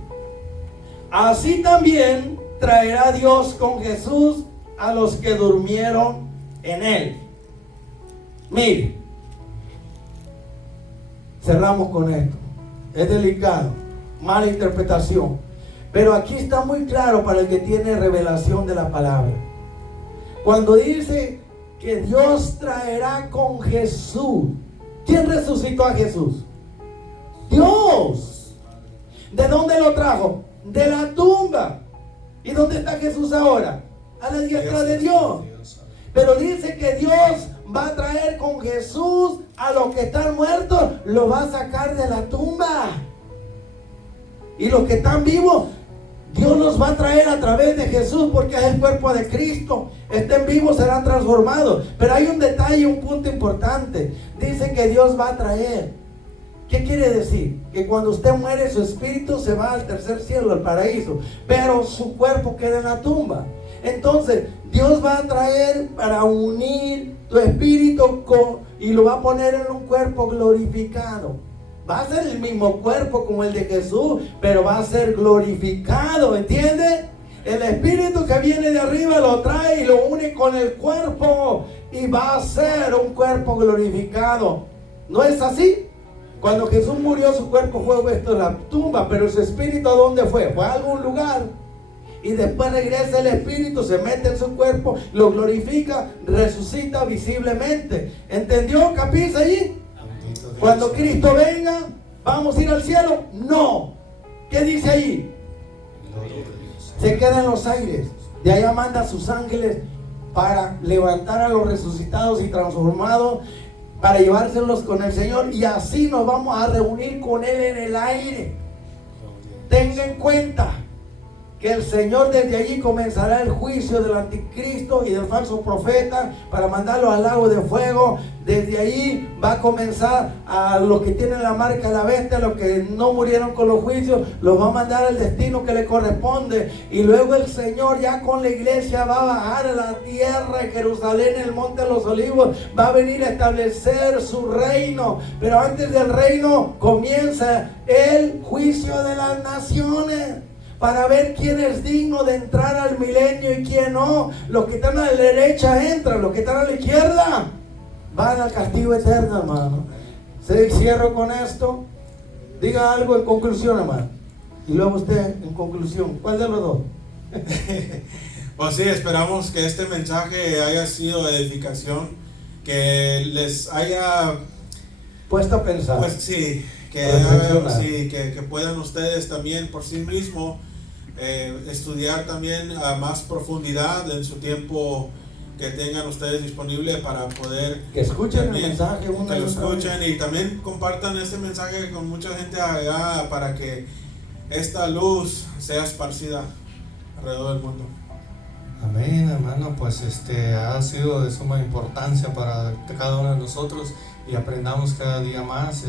así también traerá Dios con Jesús a los que durmieron en Él. Mire, cerramos con esto. Es delicado, mala interpretación, pero aquí está muy claro para el que tiene revelación de la palabra. Cuando dice que Dios traerá con Jesús, ¿quién resucitó a Jesús? Dios. ¿De dónde lo trajo? De la tumba. ¿Y dónde está Jesús ahora? A la diestra de Dios. Pero dice que Dios va a traer con Jesús a los que están muertos, los va a sacar de la tumba. Y los que están vivos, Dios los va a traer a través de Jesús, porque es el cuerpo de Cristo. Estén vivos, serán transformados. Pero hay un detalle, un punto importante. Dice que Dios va a traer. ¿Qué quiere decir? Que cuando usted muere, su espíritu se va al tercer cielo, al paraíso, pero su cuerpo queda en la tumba. Entonces, Dios va a traer para unir tu espíritu y lo va a poner en un cuerpo glorificado. Va a ser el mismo cuerpo como el de Jesús, pero va a ser glorificado, ¿entiende? El espíritu que viene de arriba lo trae y lo une con el cuerpo y va a ser un cuerpo glorificado. ¿No es así? Cuando Jesús murió, su cuerpo fue puesto en la tumba, pero su espíritu, ¿a dónde fue? Fue a algún lugar. Y después regresa el espíritu, se mete en su cuerpo, lo glorifica, resucita visiblemente. ¿Entendió? ¿Capiza allí? Cuando Cristo venga, ¿vamos a ir al cielo? No. ¿Qué dice allí? Se queda en los aires. De allá manda a sus ángeles para levantar a los resucitados y transformados, para llevárselos con el Señor, y así nos vamos a reunir con Él en el aire. Tenga en cuenta que el Señor desde allí comenzará el juicio del anticristo y del falso profeta para mandarlo al lago de fuego. Desde allí va a comenzar a los que tienen la marca de la bestia, los que no murieron con los juicios, los va a mandar al destino que le corresponde. Y luego el Señor ya con la iglesia va a bajar a la tierra de Jerusalén, en el monte de los olivos, va a venir a establecer su reino. Pero antes del reino comienza el juicio de las naciones, para ver quién es digno de entrar al milenio y quién no. Los que están a la derecha entran, los que están a la izquierda van al castigo eterno, hermano. Cierro con esto. Diga algo en conclusión, hermano. Y luego usted en conclusión. ¿Cuál de los dos? Pues sí, esperamos que este mensaje haya sido de edificación, que les haya puesto a pensar. Pues sí, que puedan ustedes también por sí mismos estudiar también a más profundidad en su tiempo que tengan ustedes disponible, para poder que escuchen también, el mensaje, que lo escuchen y también compartan este mensaje con mucha gente allá, para que esta luz sea esparcida alrededor del mundo. Amén, hermano. Pues ha sido de suma importancia para cada uno de nosotros, y aprendamos cada día más.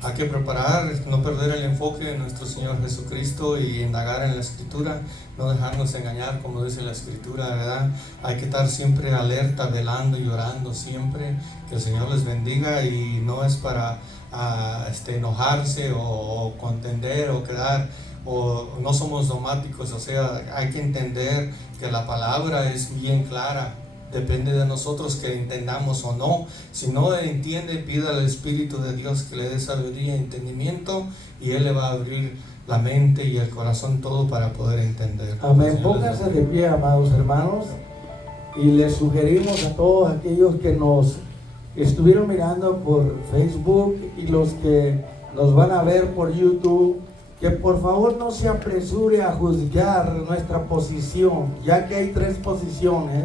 Hay que preparar, no perder el enfoque de nuestro Señor Jesucristo y indagar en la Escritura, no dejarnos engañar, como dice la Escritura, ¿verdad? Hay que estar siempre alerta, velando y orando siempre. Que el Señor les bendiga, y no es para enojarse o contender o quedar, o no somos dogmáticos. O sea, hay que entender que la palabra es bien clara. Depende de nosotros que entendamos o no. Si no entiende, pida al Espíritu de Dios que le dé sabiduría y entendimiento, y Él le va a abrir la mente y el corazón todo para poder entender. Amén. Pónganse de pie, amados hermanos, y les sugerimos a todos aquellos que nos estuvieron mirando por Facebook y los que nos van a ver por YouTube, que por favor no se apresure a juzgar nuestra posición, ya que hay 3 posiciones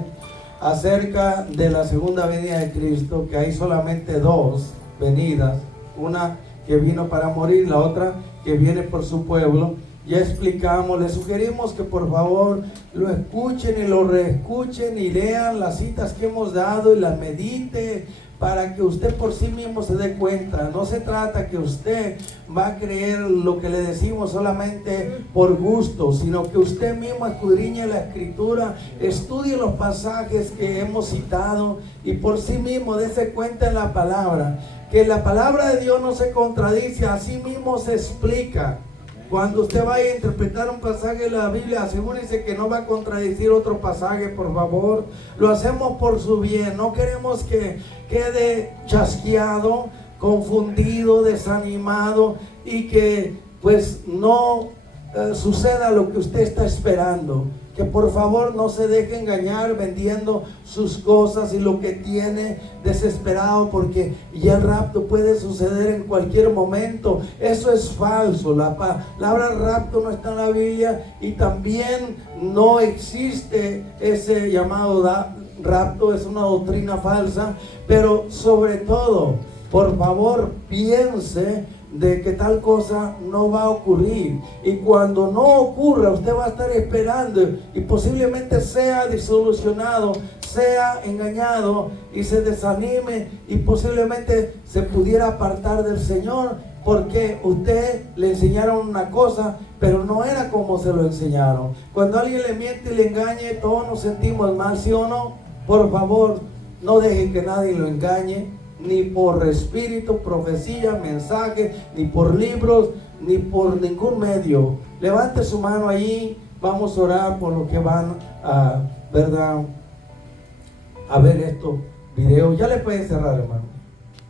acerca de la segunda venida de Cristo, que hay solamente 2 venidas. una que vino para morir, la otra que viene por su pueblo. Ya explicamos, les sugerimos que por favor lo escuchen y lo reescuchen y lean las citas que hemos dado y las medite para que usted por sí mismo se dé cuenta. No se trata que usted va a creer lo que le decimos solamente por gusto, sino que usted mismo escudriñe la Escritura, estudie los pasajes que hemos citado y por sí mismo dése cuenta en la palabra, que la palabra de Dios no se contradice, así mismo se explica. Cuando usted vaya a interpretar un pasaje de la Biblia, asegúrese que no va a contradecir otro pasaje, por favor. Lo hacemos por su bien. No queremos que quede chasqueado, confundido, desanimado y que pues no suceda lo que usted está esperando. Que por favor no se deje engañar vendiendo sus cosas y lo que tiene desesperado, porque ya el rapto puede suceder en cualquier momento. Eso es falso. La palabra rapto no está en la Biblia y también no existe ese llamado rapto. Es una doctrina falsa. Pero sobre todo, por favor, piense de que tal cosa no va a ocurrir, y cuando no ocurra usted va a estar esperando y posiblemente sea disolucionado, sea engañado y se desanime y posiblemente se pudiera apartar del Señor porque usted le enseñaron una cosa pero no era como se lo enseñaron. Cuando alguien le miente y le engañe, todos nos sentimos mal, ¿sí o no? Por favor, no deje que nadie lo engañe, ni por espíritu, profecía, mensaje, ni por libros, ni por ningún medio. Levante su mano ahí, vamos a orar por los que van a, ¿verdad?, a ver estos videos. Ya le pueden cerrar, hermano.